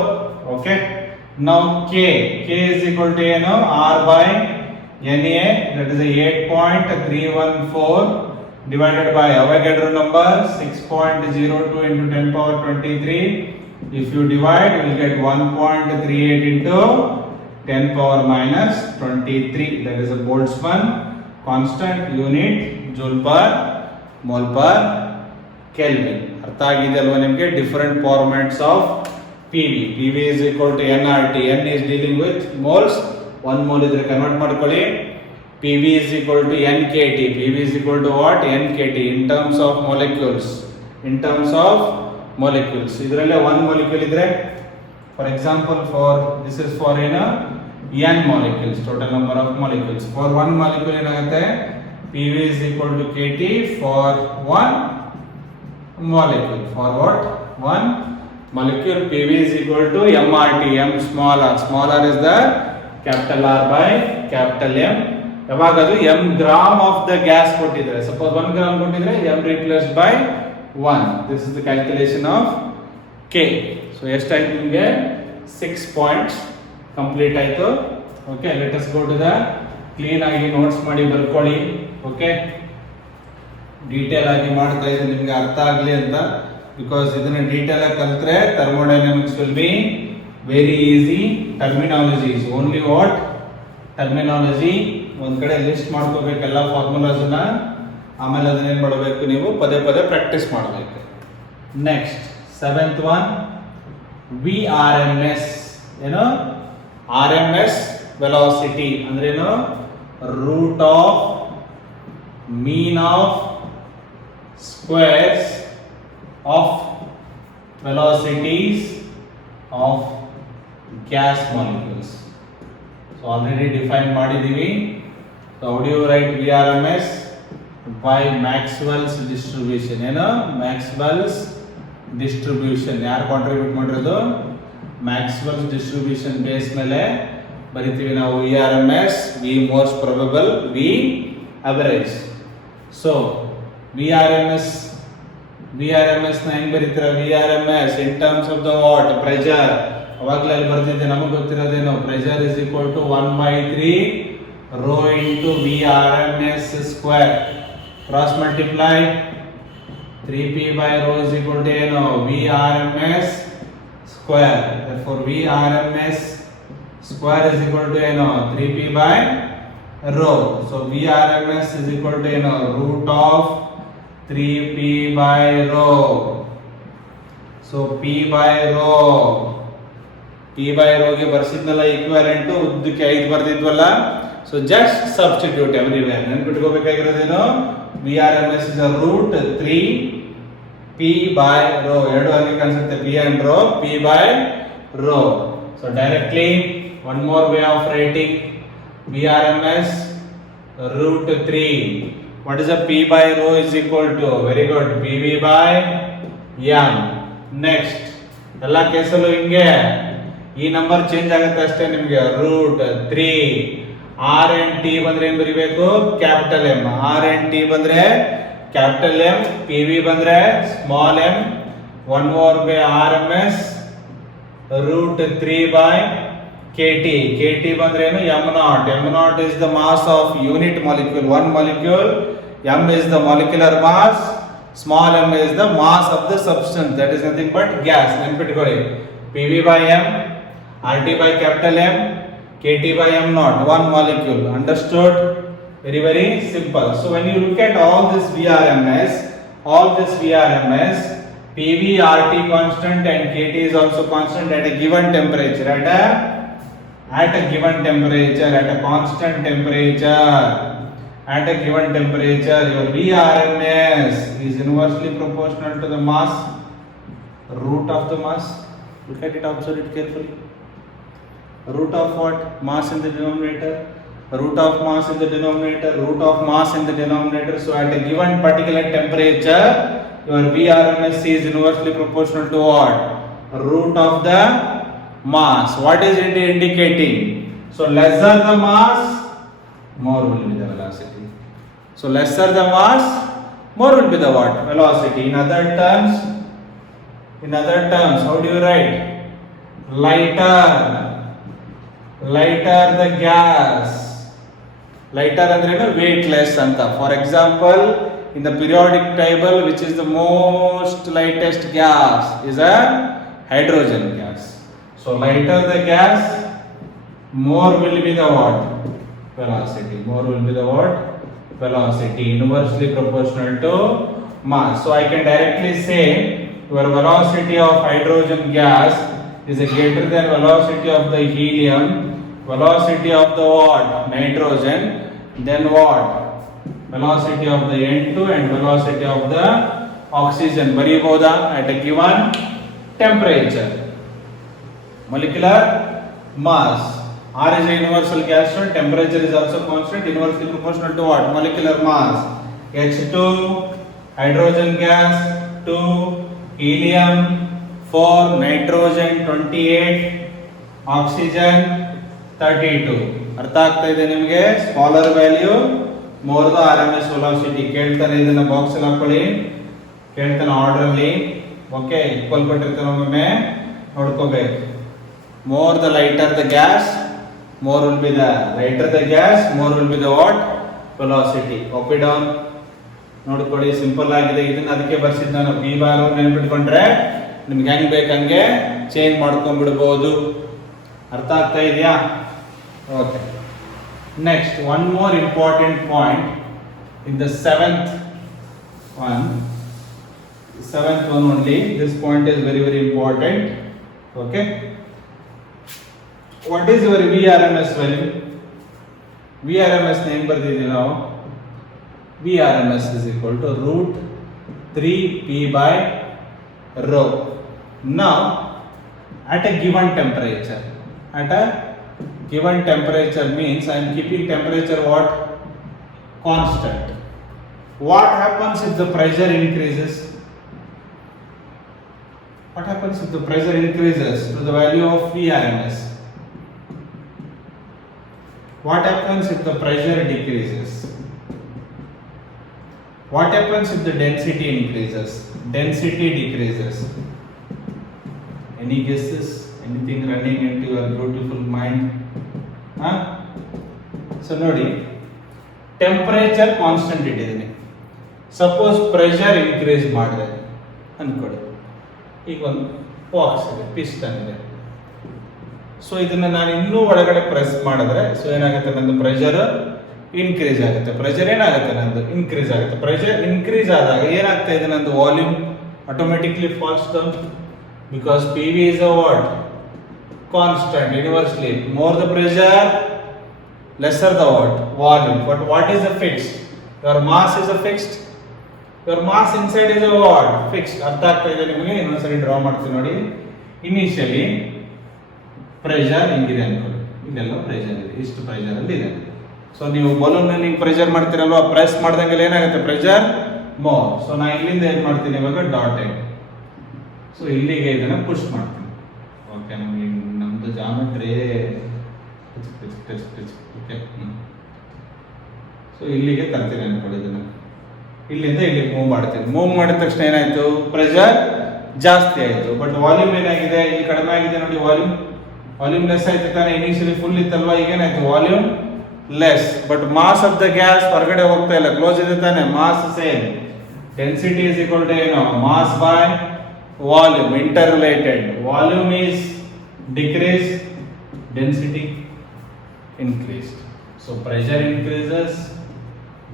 ಓಕೆ. ನಾವು k is equal to ಏನು? r by Na, that is 8.314 divided by Avogadro number 6.02 into 10 power 23. if you divide you will get 1.38 into 10 power minus 23. that is a Boltzmann constant unit joule per mole per Kelvin. ಅರ್ಥ ಆಗಿದೆ ಅಲ್ವಾ ನಿಮಗೆ? Different formats of PV. PV is equal to nRT. n is dealing with moles. 1 mole ಇದ್ರೆ ಕನ್ವರ್ಟ್ ಮಾಡ್ಕೊಳ್ಳಿ. PV is equal to nKT. PV is equal to what? nKT in terms of molecules. in terms of molecules. ಇದರಲ್ಲೇ 1 molecule ಇದ್ರೆ, for example, for this is for n molecules, total number of molecules. for 1 molecule ಏನಾಗುತ್ತೆ? PV is equal to KT for 1 molecule. For what? 1 molecule. PV is equal to mRT. M small r. Small r is the capital R by capital M. ಯಾವಾಗ ಅದು m gram of the gas ಕೊಟ್ಟಿದ್ರೆ, ಸಪೋಸ್ 1 ಗ್ರಾಮ್ ಕೊಟ್ಟಿದ್ರೆ m replaced by 1. This is the calculation of k. So ಎಷ್ಟಾಯ್ತು ನಿಮಗೆ 6 points complete ಆಯ್ತು. Okay, let us go to the clean ಆಗಿ notes ಮಾಡಿ ಬರ್ಕೊಳ್ಳಿ. ಓಕೆ, ಡೀಟೇಲ್ ಆಗಿ ಮಾಡ್ತಾ ಇದ್ದೀನಿ ನಿಮ್ಗೆ ಅರ್ಥ ಆಗಲಿ ಅಂತ, ಬಿಕಾಸ್ ಇದನ್ನ ಡೀಟೇಲ್ ಆಗಿ ಕಲ್ತ್ರೆ thermodynamics will be very easy. Terminologies only what terminology ಒಂದ್ ಕಡೆ ಲಿಸ್ಟ್ ಮಾಡ್ಕೋಬೇಕು ಎಲ್ಲ ಫಾರ್ಮುಲಾಸ್ ನ, ಆಮೇಲೆ ಅದನ್ನ ಏನ್ ಮಾಡಬೇಕು ನೀವು ಪದೇ ಪದೇ ಪ್ರಾಕ್ಟೀಸ್ ಮಾಡಬೇಕು. Next 7th one VRMS. ಏನು RMS ವೆಲಾಸಿಟಿ ಅಂದ್ರೇನು? Root of mean of squares of velocities of gas molecules. So already define ಮಾಡಿದೀವಿ. So how do you write VRMS? By Maxwell's distribution. ಏನು ಮ್ಯಾಕ್ಸ್ವೆಲ್ಸ್ ಡಿಸ್ಟ್ರಿಬ್ಯೂಷನ್ ಯಾರು contribute ಮಾಡಿರೋದು? Maxwell's distribution base ಮೇಲೆ ಬರಿತೀವಿ ನಾವು VRMS. V most probable, V average. So VRMS ನ ಹೆಂಗ್ ಬರೀತೀರ? VRMS in terms of the what? Pressure. ಅವಾಗಲೇ ಅಲ್ಲಿ ಬರ್ತಿದ್ದೆ, ನಮಗೆ ಗೊತ್ತಿರೋದೇನು? Pressure is equal to 1/3 rho into VRMS square. Cross multiply 3p by rho is equal to ಏನು? VRMS square. Therefore VRMS square is equal to ಏನು? 3p by rho. So VRMS is equal to ಏನು? root of 3p by rho. So p by rho ಗೆ ಬರ್ಸಿದ್ನಲ್ಲ equivalent, ಉದ್ದಕ್ಕೆ 5 ಬರ್ತಿದ್ವಲ್ಲ. So just substitute everywhere. ನೆನ್ಪಿಟ್ಕೋಬೇಕಾಗಿರೋದೇನು? VRMS is a root 3p by rho. ಎರಡು ಆಗಿ ಕಾಣಿಸುತ್ತೆ, p and rho, p by rho. So directly one more way of writing VRMS root 3. What is a p by rho is equal to? Very good, pv by m. Next ಎಲ್ಲ ಕೇಸಲ್ಲೂ ಹಿಂಗೆ ಈ number change ಆಗುತ್ತೆ ಅಷ್ಟೇ ನಿಮಗೆ. ರೂಟ್ 3 R and T ಬಂದ್ರೆ ಏನ್ ಬರಿಬೇಕು? Capital M. R and T ಬಂದ್ರೆ ಕ್ಯಾಪಿಟಲ್ M, PV ಬಂದ್ರೆ small m. 1 more by RMS root 3 by KT. KT ಬಂದ್ರೆ ಏನು? m0. m0 is the mass of unit molecule. One molecule. M is the molecular mass. Small m is the mass of the substance. That is nothing but gas. ನೆನಪಿಟ್ಕೊಳ್ಳಿ. PV by M, RT by capital M, KT by m0. One molecule. Understood? Very very simple. So when you look at all this VRMS, PV, RT constant and KT is also constant at a given temperature. At a given temperature, at a constant temperature, at a given temperature, your VRMS is inversely proportional to the mass, root of the mass. Look at it, observe it carefully. Root of what? Mass in the denominator. Root of mass in the denominator, root of mass in the denominator. So at a given particular temperature, your VRMS is inversely proportional to what? Root of the mass. What is it indicating? So lesser the mass, more will be the velocity. So lesser the mass, more will be the what? Velocity. In other terms, how do you write? Lighter the gas. Lighter andrenu weightless anta. For example, in the periodic table, which is the most lightest gas is a hydrogen gas. So lighter the gas, more will be the what? Velocity. More will be the what? Velocity. Inversely proportional to mass. So I can directly say your velocity of hydrogen gas is greater than velocity of the helium, velocity of the what? Nitrogen, then what? Velocity of the N2 and velocity of the oxygen. Bariboda at a given temperature. Molecular mass. R is a universal gas, so temperature is also constant, inversely proportional to what? Molecular mass. H2, hydrogen gas, 2, helium 4, nitrogen 28, oxygen 32. ಅರ್ಥ ಆಗ್ತಾ ಇದೆ ನಿಮಗೆ? Smaller value more the R M S velocity. ಕೇಳ್ತಾನೆ ಇದನ್ನ ಬಾಕ್ಸ್ ಅಲ್ಲಿ ಹಾಕೊಳ್ಳಿ, ಕೇಳ್ತಾನೆ ಆರ್ಡರ್ ಅಲ್ಲಿ. ಓಕೆ, ಈಕ್ವಲ್ ಕೊಟ್ಟಿರ್ತಾನೆ, ಒಮ್ಮೆ ನೋಡ್ಕೋಬೇಕು. More the lighter the gas, more will be the lighter the gas, more will be the what? Velocity. Copy down. ನೋಡ್ಕೊಳ್ಳಿ, ಸಿಂಪಲ್ ಆಗಿದೆ. ಇದನ್ನ ಅದಕ್ಕೆ ಬರ್ಸಿದ್ ನಾನು. ಪಿ ಬಾರ್ ನೆನ್ಪಿಟ್ಕೊಂಡ್ರೆ ನಿಮ್ಗೆ ಹೆಂಗ್ ಬೇಕು ಹಂಗೆ ಚೇಂಜ್ ಮಾಡ್ಕೊಂಡ್ಬಿಡ್ಬೋದು. ಅರ್ಥ ಆಗ್ತಾ ಇದೆಯಾ? Okay, next one more important point in the seventh one only. This point is very very important. Okay, what is your VRMS value? VRMS name ಬರ್ದಿದ್ದೀವಿ ನಾವು. VRMS is equal to root 3p by rho. Now at a given temperature, means I am keeping temperature what? Constant. What happens if the pressure increases? What happens if the pressure increases to the value of VRMS? What happens if the pressure decreases? What happens if the density increases? Density decreases. Any guesses? Anything running into your beautiful mind? Huh? So ನೋಡಿ, temperature constant ಇಟ್ಟಿದ್ದೀನಿ. Suppose pressure increase ಮಾಡಿದೆ ಅನ್ಕೊಳ್ಳಿ. ಈಗ ಒಂದು ಬಾಕ್ಸ್ ಇದೆ, ಪಿಸ್ಟನ್ ಇದೆ. ಸೊ ಇದನ್ನ ನಾನು ಇನ್ನೂ ಒಳಗಡೆ ಪ್ರೆಸ್ ಮಾಡಿದ್ರೆ ಸೊ ಏನಾಗುತ್ತೆ, ನಂದು ಪ್ರೆಷರ್ ಇನ್ಕ್ರೀಸ್ ಆಗುತ್ತೆ. ಪ್ರೆಷರ್ ಏನಾಗುತ್ತೆ, ನಂದು ಇನ್ಕ್ರೀಸ್ ಆಗುತ್ತೆ. ಪ್ರೆಷರ್ ಇನ್ಕ್ರೀಸ್ ಆದಾಗ ಏನಾಗ್ತಾ ಇದೆ, ನಂದು volume automatically falls down, because P V is a what? Constant universally. More the pressure, lesser the what? Volume. But what is the fixed? Your mass is a fixed. Your mass inside is a what? Fixed. ಅರ್ಥ ಆಗ್ತಾ ಇದೆ ನಿಮಗೆ? ಇನ್ನೊಂದ್ಸರಿ ಡ್ರಾ ಮಾಡ್ತೀನಿ ನೋಡಿ. Initially pressure ಹಿಂಗಿದೆ ಅನ್ಕೊಳ್ಳಿ, ಇದೆಲ್ಲ ಪ್ರೆಷರ್ ಇದೆ, ಇಷ್ಟು ಪ್ರೆಷರ್ ಅಲ್ಲಿ ಇದೆ. ಸೊ ನೀವು ಬಲೂನ್ ಹಿಂಗೆ ಪ್ರೆಷರ್ ಮಾಡ್ತೀರಲ್ವಾ, ಪ್ರೆಸ್ ಮಾಡ್ದಂಗೆಲ್ಲ ಏನಾಗುತ್ತೆ, ಪ್ರೆಷರ್ ಮೋರ್. ಸೊ ನಾ ಇಲ್ಲಿಂದ ಏನ್ ಮಾಡ್ತೀನಿ ಇವಾಗ, ಡಾಟೆಡ್. ಸೊ ಇಲ್ಲಿಗೆ ಇದನ್ನ ಪುಷ್ ಮಾಡ್ತೀನಿ. ಓಕೆ, ನಮ್ಗೆ ನಮ್ದು ಜಾಮೆಟ್ರಿ ಓಕೆ. ಸೊ ಇಲ್ಲಿಗೆ ತರ್ತೀನಿ ಅನ್ಕೊಳ್ಳಿ ಇದನ್ನ. ಇಲ್ಲಿಂದ ಇಲ್ಲಿಗೆ ಮೂವ್ ಮಾಡ್ತೀನಿ. ಮೂವ್ ಮಾಡಿದ ತಕ್ಷಣ ಏನಾಯ್ತು, ಪ್ರೆಷರ್ ಜಾಸ್ತಿ ಆಯ್ತು. ಬಟ್ ವಾಲ್ಯೂಮ್ ಏನಾಗಿದೆ, ಇಲ್ಲಿ ಕಡಿಮೆ ಆಗಿದೆ ನೋಡಿ. ವಾಲ್ಯೂಮ್ ಲೆಸ್ ಆಯ್ತು ತಾನೆ. ಇನಿಷಿಯಲಿ ಫುಲ್ ಇತ್ತಲ್ವಾ, ಈಗ ಏನಾಯ್ತು, volume less. But mass of the gas ಹೊರಗಡೆ ಹೋಗ್ತಾ ಇಲ್ಲ, ಕ್ಲೋಸ್ ಇದೆ ತಾನೆ. Mass same. Density is equal to ಏನು, mass by volume, inter related. Volume is decrease, density increased. So pressure increases,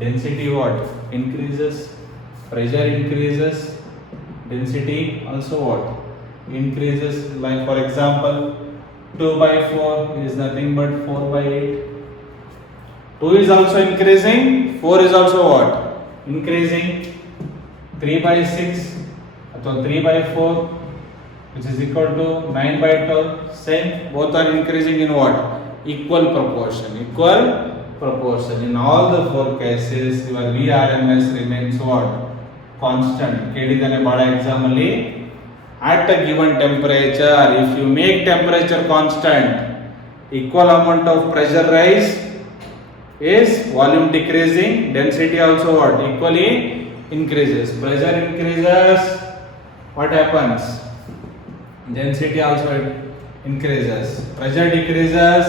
density what? Increases. Pressure increases, density also what? Increases. Like for example, 2 by 4 is nothing but 4 by 8. 2 is also increasing, 4 is also what? Increasing. 3 by 6 or 3 by 4, which is equal to 9 by 12, same. Both are increasing in what? Equal proportion. In all the four cases, your VRMS remains what? Constant. ಕೇಳಿದಾನೆ ಬಹಳ ಎಕ್ಸಾಮ್ ಅಲ್ಲಿ. At a given temperature, if you make temperature constant, equal amount of pressure rise is volume decreasing, density also what? Equally increases. Pressure increases, what happens? Density also increases. Pressure decreases,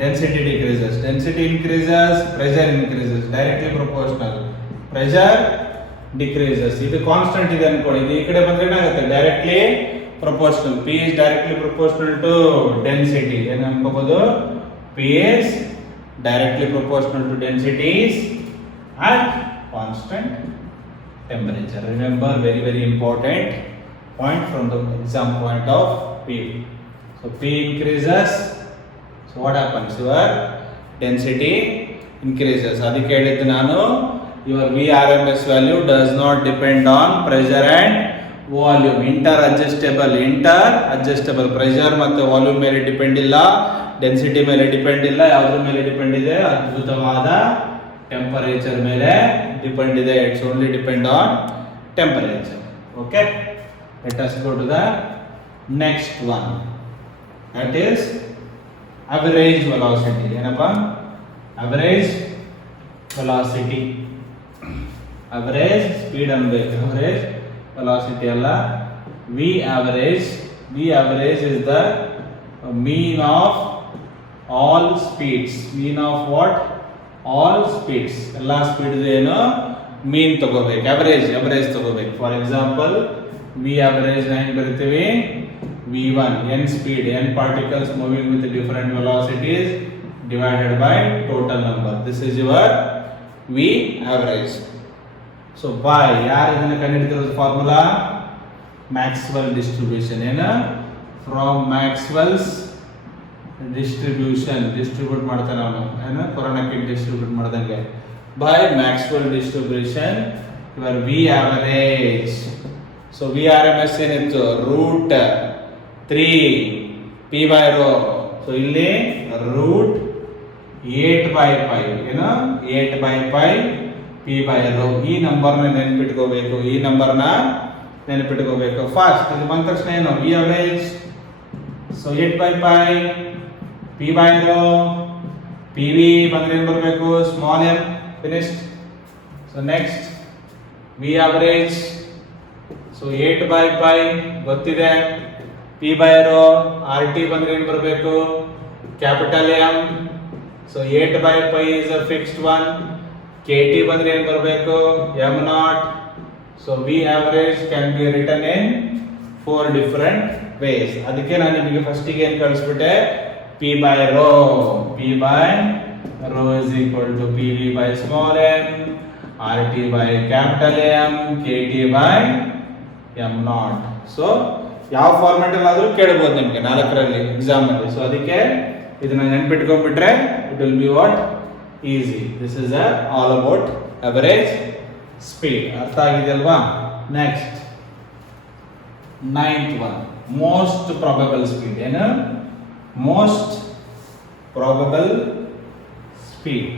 density decreases. Density increases, pressure increases. Directly proportional. Pressure decreases. ಇದು ಕಾನ್ಸ್ಟೆಂಟ್ ಇದೆ ಅನ್ಕೊಳ್ಳಿ. ಇದು ಈ ಕಡೆ ಬಂದ್ರೆ ಏನಾಗುತ್ತೆ, directly proportional. P is directly proportional to density. ಏನು ಅನ್ಕೋಬಹುದು, P is directly proportional to densities at constant temperature. Remember, very very important point from the exam point of P. So P increases, so what happens, your density increases. ಅದಕ್ಕೆ ಹೇಳಿದ್ದು ನಾನು, your VRMS value does not depend on pressure and volume. Inter adjustable. Pressure ಮತ್ತು ವಾಲ್ಯೂಮ್ ಮೇಲೆ ಡಿಪೆಂಡ್ ಇಲ್ಲ, ಡೆನ್ಸಿಟಿ ಮೇಲೆ ಡಿಪೆಂಡ್ ಇಲ್ಲ. ಯಾವುದ್ರ ಮೇಲೆ ಡಿಪೆಂಡ್ ಇದೆ, ಅದ್ಭುತವಾದ ಟೆಂಪರೇಚರ್ ಮೇಲೆ ಡಿಪೆಂಡ್ ಇದೆ. It's only depend on temperature. Okay, let us go to the next one, that is average velocity ಏನಪ್ಪ average velocity average speed ಅನ್ಬೇಕು average velocity ಅಲ್ಲ v average is the mean of all speeds mean of what all speeds ಎಲ್ಲ ಸ್ಪೀಡ್ ಏನು mean ತಗೋಬೇಕು average ತಗೋಬೇಕು for example v average ನ ಹೆಂಗ್ ಬರೀತೀವಿ v1 n speed n particles moving with different velocities divided by total number this is your v average so by ಯಾರು ಇದನ್ನ ಕಂಡುಹಿಡಿದಿರೋದು ಫಾರ್ಮುಲಾ Maxwell distribution ಏನು from Maxwell's distribution distribute ಮಾಡ್ತಾನೆ ಅವನು ಏನು ಕೊರೋನಾಕ್ಕೆ ಡಿಸ್ಟ್ರಿಬ್ಯೂಟ್ ಮಾಡ್ದಂಗೆ by Maxwell distribution your v average so VRMS ಏನಿತ್ತು root 3 p by rho so ಇಲ್ಲಿ root 8 by pi ಏನು 8 by pi p by rho ಈ ನಂಬರ್ ನ ನೆನಪಿಟ್ಕೋಬೇಕು ಫಾಸ್ಟ್ ಇದು ಬಂದ ತಕ್ಷಣ ಏನು v average so 8 by pi p by rho pv ಬಂದ್ರೆ ಏನು ಬರಬೇಕು small m finished so next v average so 8 by pi ಗೊತ್ತಿದೆ p by rho rt ಬಂದ್ರೆ ಏನು ಬರಬೇಕು capital M so 8 by pi is a fixed one kt ಬಂದ್ರೆ ಏನು ಬರಬೇಕು m naught so v average can be written in 4 different ways ಅದಕ್ಕೆ ನಾನು ನಿಮಗೆ ಫಸ್ಟ್ ಗೆ ಏನು ಕಳಿಸ್ಬಿಟ್ಟೆ p by rho is equal to pv by small m rt by capital M kt by m naught so ಯಾವ ಫಾರ್ಮ್ಯಾಟ್ ಅಲ್ಲಿ ಆದ್ರೂ ಕೇಳಬಹುದು ನಿಮಗೆ 4ರಲ್ಲಿ ಎಕ್ಸಾಮ್ ಅಲ್ಲಿ ಸೊ ಅದಕ್ಕೆ ಇದನ್ನ ನೆನಪಿಟ್ಕೊಂಡ್ಬಿಟ್ರೆ it will be what easy this is all about average speed ಅರ್ಥ ಆಗಿದೆಯಲ್ವಾ next 9th one most probable speed ಏನು most probable speed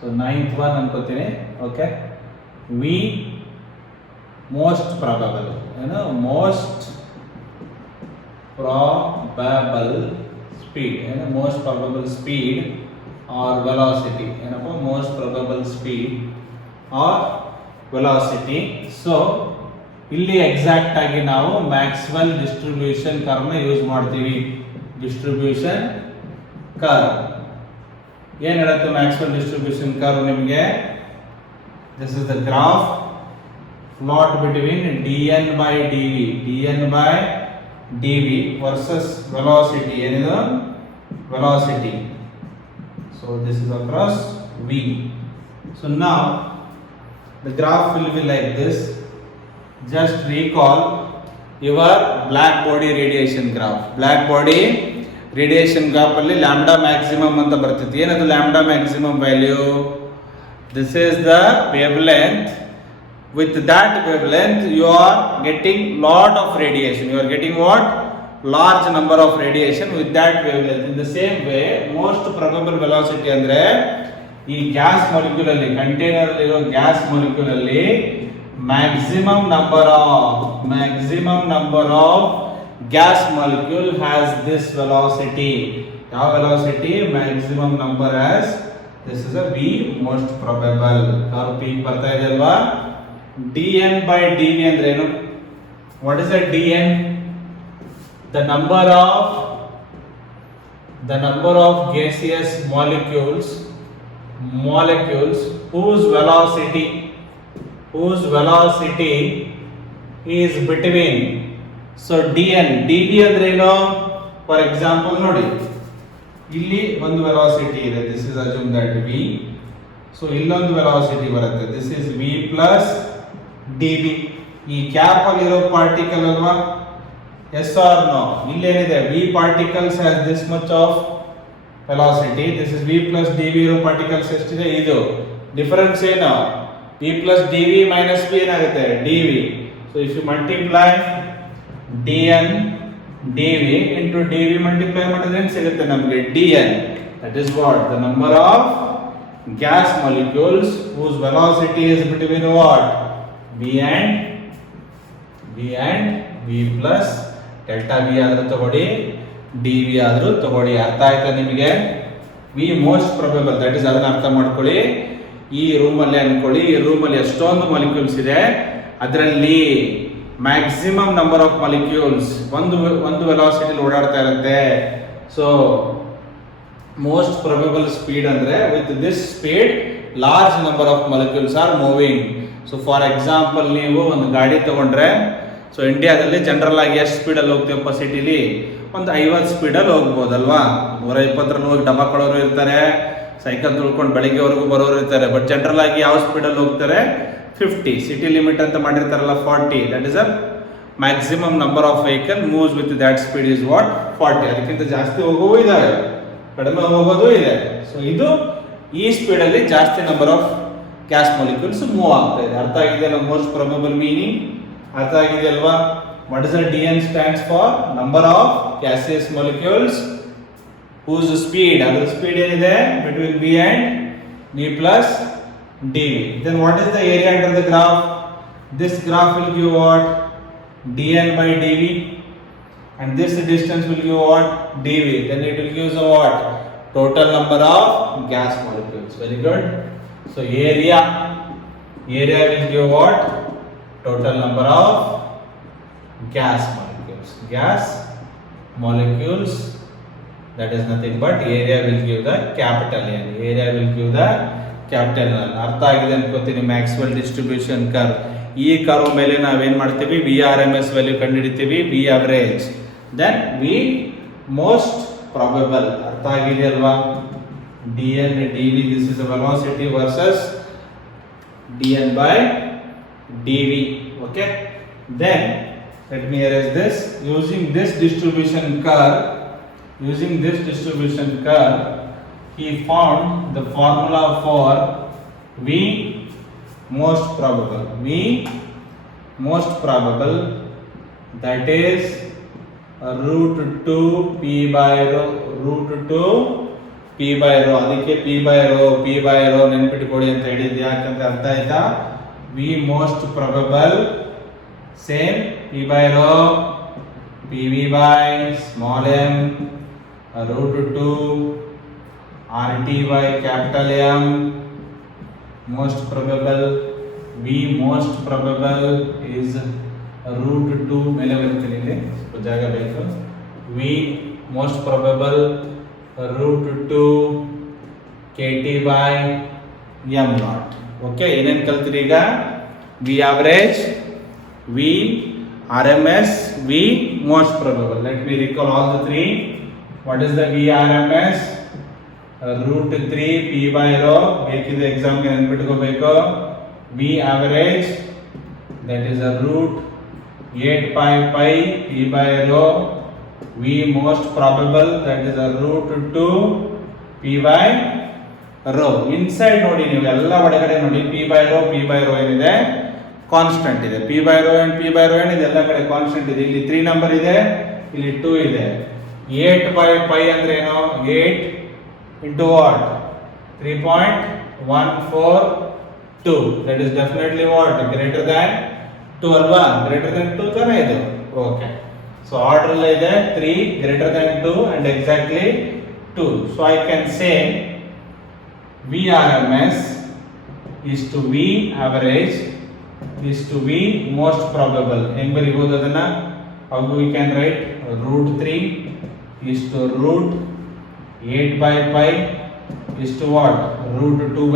so 9th one ಅನ್ಕೋತೀನಿ ಓಕೆ ವಿ most probable ಏನು most probable speed ಏನು most probable speed or velocity ಏನಪ್ಪ most probable speed or velocity so ಇಲ್ಲಿ ಎಕ್ಸಾಕ್ಟ್ ಆಗಿ ನಾವು ಮ್ಯಾಕ್ಸ್ವೆಲ್ ಡಿಸ್ಟ್ರಿಬ್ಯೂಷನ್ ಕರ್ವ್ ನ ಯೂಸ್ ಮಾಡ್ತೀವಿ ಡಿಸ್ಟ್ರಿಬ್ಯೂಷನ್ ಕರ್ವ್ ಏನು ಹೇಳುತ್ತೆ ಮ್ಯಾಕ್ಸ್ವೆಲ್ ಡಿಸ್ಟ್ರಿಬ್ಯೂಷನ್ ಕರ್ವ್ ನಿಮಗೆ this is the graph plot between dn by dv versus velocity ಏನಿದು velocity so this is across v so now the graph will be like this just recall your black body radiation graph ಅಲ್ಲಿ lambda maximum ಅಂತ ಬರ್ತೈತಿ ಏನದು lambda maximum value this is the wavelength with that wavelength you are getting lot of radiation you are getting what large number of radiation with that wavelength in the same way most probable velocity ಅಂದ್ರೆ ಈ gas molecule ಅಲ್ಲಿ ಕಂಟೈನರ್ ಅಲ್ಲಿರೋ gas molecule ಅಲ್ಲಿ maximum number of gas molecule has this velocity ಯಾವ velocity maximum number has this is a v most probable curve p ಬರ್ತಾ ಇದೆ ಅಲ್ವಾ dn by dv ಅಂದ್ರೆ ಏನು what is a dn the number of gaseous molecules whose velocity is between so dn dv ಅಂದ್ರೆ ಏನು for example ನೋಡಿ ಇಲ್ಲಿ ಒಂದು ವೆಲಾಸಿಟಿ ಇದೆ this is assume that v so ಇಲ್ಲೊಂದು ವೆಲಾಸಿಟಿ ಬರುತ್ತೆ this is v plus dv ಈ ಕ್ಯಾಪ್ ಅಲ್ಲಿರೋ ಪಾರ್ಟಿಕಲ್ ಅಲ್ವಾ yes or no ಇಲ್ಲೇನಿದೆ v particles has this much of velocity this is v plus dv ಇರೋ ಪಾರ್ಟಿಕಲ್ಸ್ ಎಷ್ಟಿದೆ ಇದು ಡಿಫರೆನ್ಸ್ ಏನು v plus dv minus v ಏನಾಗುತ್ತೆ dv so if you multiply dn dv into dv multiply ಮಾಡಿದ್ರೆ ಏನು ಸಿಗುತ್ತೆ ನಮಗೆ dn that is what the number of gas molecules whose velocity is between what v and v plus delta v ಆದ್ರೆ ತಗೊಳ್ಳಿ D V ಆದರೂ ತಗೊಳ್ಳಿ. ಅರ್ಥ ಆಯ್ತಾ ನಿಮಗೆ? ವಿ ಮೋಸ್ಟ್ ಪ್ರೊಬೆಬಲ್, ದಟ್ ಇಸ್ ಅದನ್ನ ಅರ್ಥ ಮಾಡ್ಕೊಳ್ಳಿ. ಈ ರೂಮಲ್ಲಿ ಅನ್ಕೊಳ್ಳಿ, ಈ ರೂಮಲ್ಲಿ ಎಷ್ಟೊಂದು ಮಾಲಿಕ್ಯೂಲ್ಸ್ ಇದೆ, ಅದರಲ್ಲಿ ಮ್ಯಾಕ್ಸಿಮಮ್ ನಂಬರ್ ಆಫ್ ಮಾಲಿಕ್ಯೂಲ್ಸ್ ಒಂದು ವೆಲಾಸಿಟಿಲಿ ಓಡಾಡ್ತಾ ಇರುತ್ತೆ. ಸೊ ಮೋಸ್ಟ್ ಪ್ರೊಬೆಬಲ್ ಸ್ಪೀಡ್ ಅಂದ್ರೆ with this speed large number of molecules are moving. So for example, ನೀವು ಒಂದು ಗಾಡಿ ತಗೊಂಡ್ರೆ, ಸೊ ಇಂಡಿಯಾದಲ್ಲಿ ಜನರಲ್ ಆಗಿ ಎಷ್ಟು ಸ್ಪೀಡಲ್ಲಿ ಹೋಗ್ತೀವಪ್ಪ ಸಿಟಿಲಿ? ಒಂದು 50 ಸ್ಪೀಡಲ್ಲಿ ಹೋಗ್ಬೋದಲ್ವಾ? 120ರಲ್ಲಿ ಹೋಗಿ ಡಬ್ಬ ಕೊಡೋರು ಇರ್ತಾರೆ, ಸೈಕಲ್ ತುಳ್ಕೊಂಡು ಬೆಳಿಗ್ಗೆವರೆಗೂ ಬರೋರು ಇರ್ತಾರೆ. ಬಟ್ ಜನರಲ್ ಆಗಿ ಯಾವ ಸ್ಪೀಡಲ್ಲಿ ಹೋಗ್ತಾರೆ? 50. ಸಿಟಿ ಲಿಮಿಟ್ ಅಂತ ಮಾಡಿರ್ತಾರಲ್ಲ 40, that is a maximum number of vehicle moves with that speed is what? 40. ಅದಕ್ಕಿಂತ ಜಾಸ್ತಿ ಹೋಗೋವು ಇದಾವೆ, ಕಡಿಮೆ ಹೋಗೋದು ಇದೆ. ಸೊ ಇದು ಈ ಸ್ಪೀಡಲ್ಲಿ ಜಾಸ್ತಿ number of gas molecules move ಆಗ್ತಾ ಇದೆ. ಅರ್ಥ ಆಗಿದೆಯಲ್ಲ ಮೋಸ್ಟ್ ಪ್ರೊಬೆಬಲ್ ಮೀನಿಂಗ್? ಅರ್ಥ ಆಗಿದೆಯಲ್ವಾ? What is the DN stands for? Number of gaseous molecules whose speed, ಅದರ ಸ್ಪೀಡ್ ಏನಿದೆ between V and V plus dV. Then what is the area under the graph? This graph will give what? dN by dV, and this distance will give what? dV. Then it will give the what? Total number of gas molecules. Very good. So area will give what? Total number of gas molecules. Gas molecules, that is nothing but area will give the capital N. Area will give the capital N. ಅರ್ಥ ಆಗಿದೆ ಅನ್ಕೋತೀನಿ. Maxwell distribution curve, ಈ curve ಮೇಲೆ ನಾವೇನ್ ಮಾಡ್ತೀವಿ? VRMS value ಕಂಡುಹಿಡಿತೀವಿ, V average, then V most probable. ಅರ್ಥ ಆಗಿದೆಯಲ್ವಾ? DN dV, this is the velocity versus DN by dV. Okay, then let me erase this. Using this distribution curve, he found the formula for V most probable, that is root 2 P by rho. ಅದಕ್ಕೆ P by rho ನೆನ್ಪಿಟ್ಕೊಳ್ಳಿ ಅಂತ ಹೇಳಿದ್ದೆ. ಯಾಕಂದ್ರೆ ಅರ್ಥ ಆಯ್ತಾ? V most probable, same P by rho, PV by small m, root 2 RT by capital M. Most probable, V most probable is root 2 ಮೇಲೆ ಬರ್ತೀನಿ, ಇಲ್ಲಿ ಸ್ವಲ್ಪ ಜಾಗ ಬೇಕು. V most probable root 2 KT by M naught. Okay, ಏನೇನು ಕಲ್ತೀರಿ ಈಗ? V average, V RMS, V most probable. Let me recall all the three. What is the V RMS? Root 3 P by rho. ಬೇಕಿದೆ ಎಕ್ಸಾಮ್ಗೆ ನೆನ್ಪಿಟ್ಕೋಬೇಕು. V average, that is a root 8 pi P by rho. V most probable, that is a root 2 P by rho. Inside ನೋಡಿ, ನೀವು ಎಲ್ಲ ಒಳಗಡೆ ನೋಡಿ, P by rho ಏನಿದೆ? ಕಾನ್ಸ್ಟೆಂಟ್ ಇದೆ. P by rho and P by rho ಏನಿದೆ? ಎಲ್ಲ ಕಡೆ ಕಾನ್ಸ್ಟೆಂಟ್ ಇದೆ. ಇಲ್ಲಿ 3 ನಂಬರ್ ಇದೆ, ಇಲ್ಲಿ 2 ಇದೆ. 8 by pi ಅಂದ್ರೆ ಏನು? 8 into what? 3.142. That is definitely what? Greater than 2 ಅಲ್ವಾ? Greater than 2 ತಾನೇ ಇದು. Okay. So order ಅಲ್ಲಿ ಇದೆ 3 greater than 2 and exactly 2. So I can say VRMS is to V average is to V most probable. ಹೆಂಗ್ ಬರೀಬಹುದು ಅದನ್ನ? How we can write? Root 3 is to root 8 by pi is to what? Root 2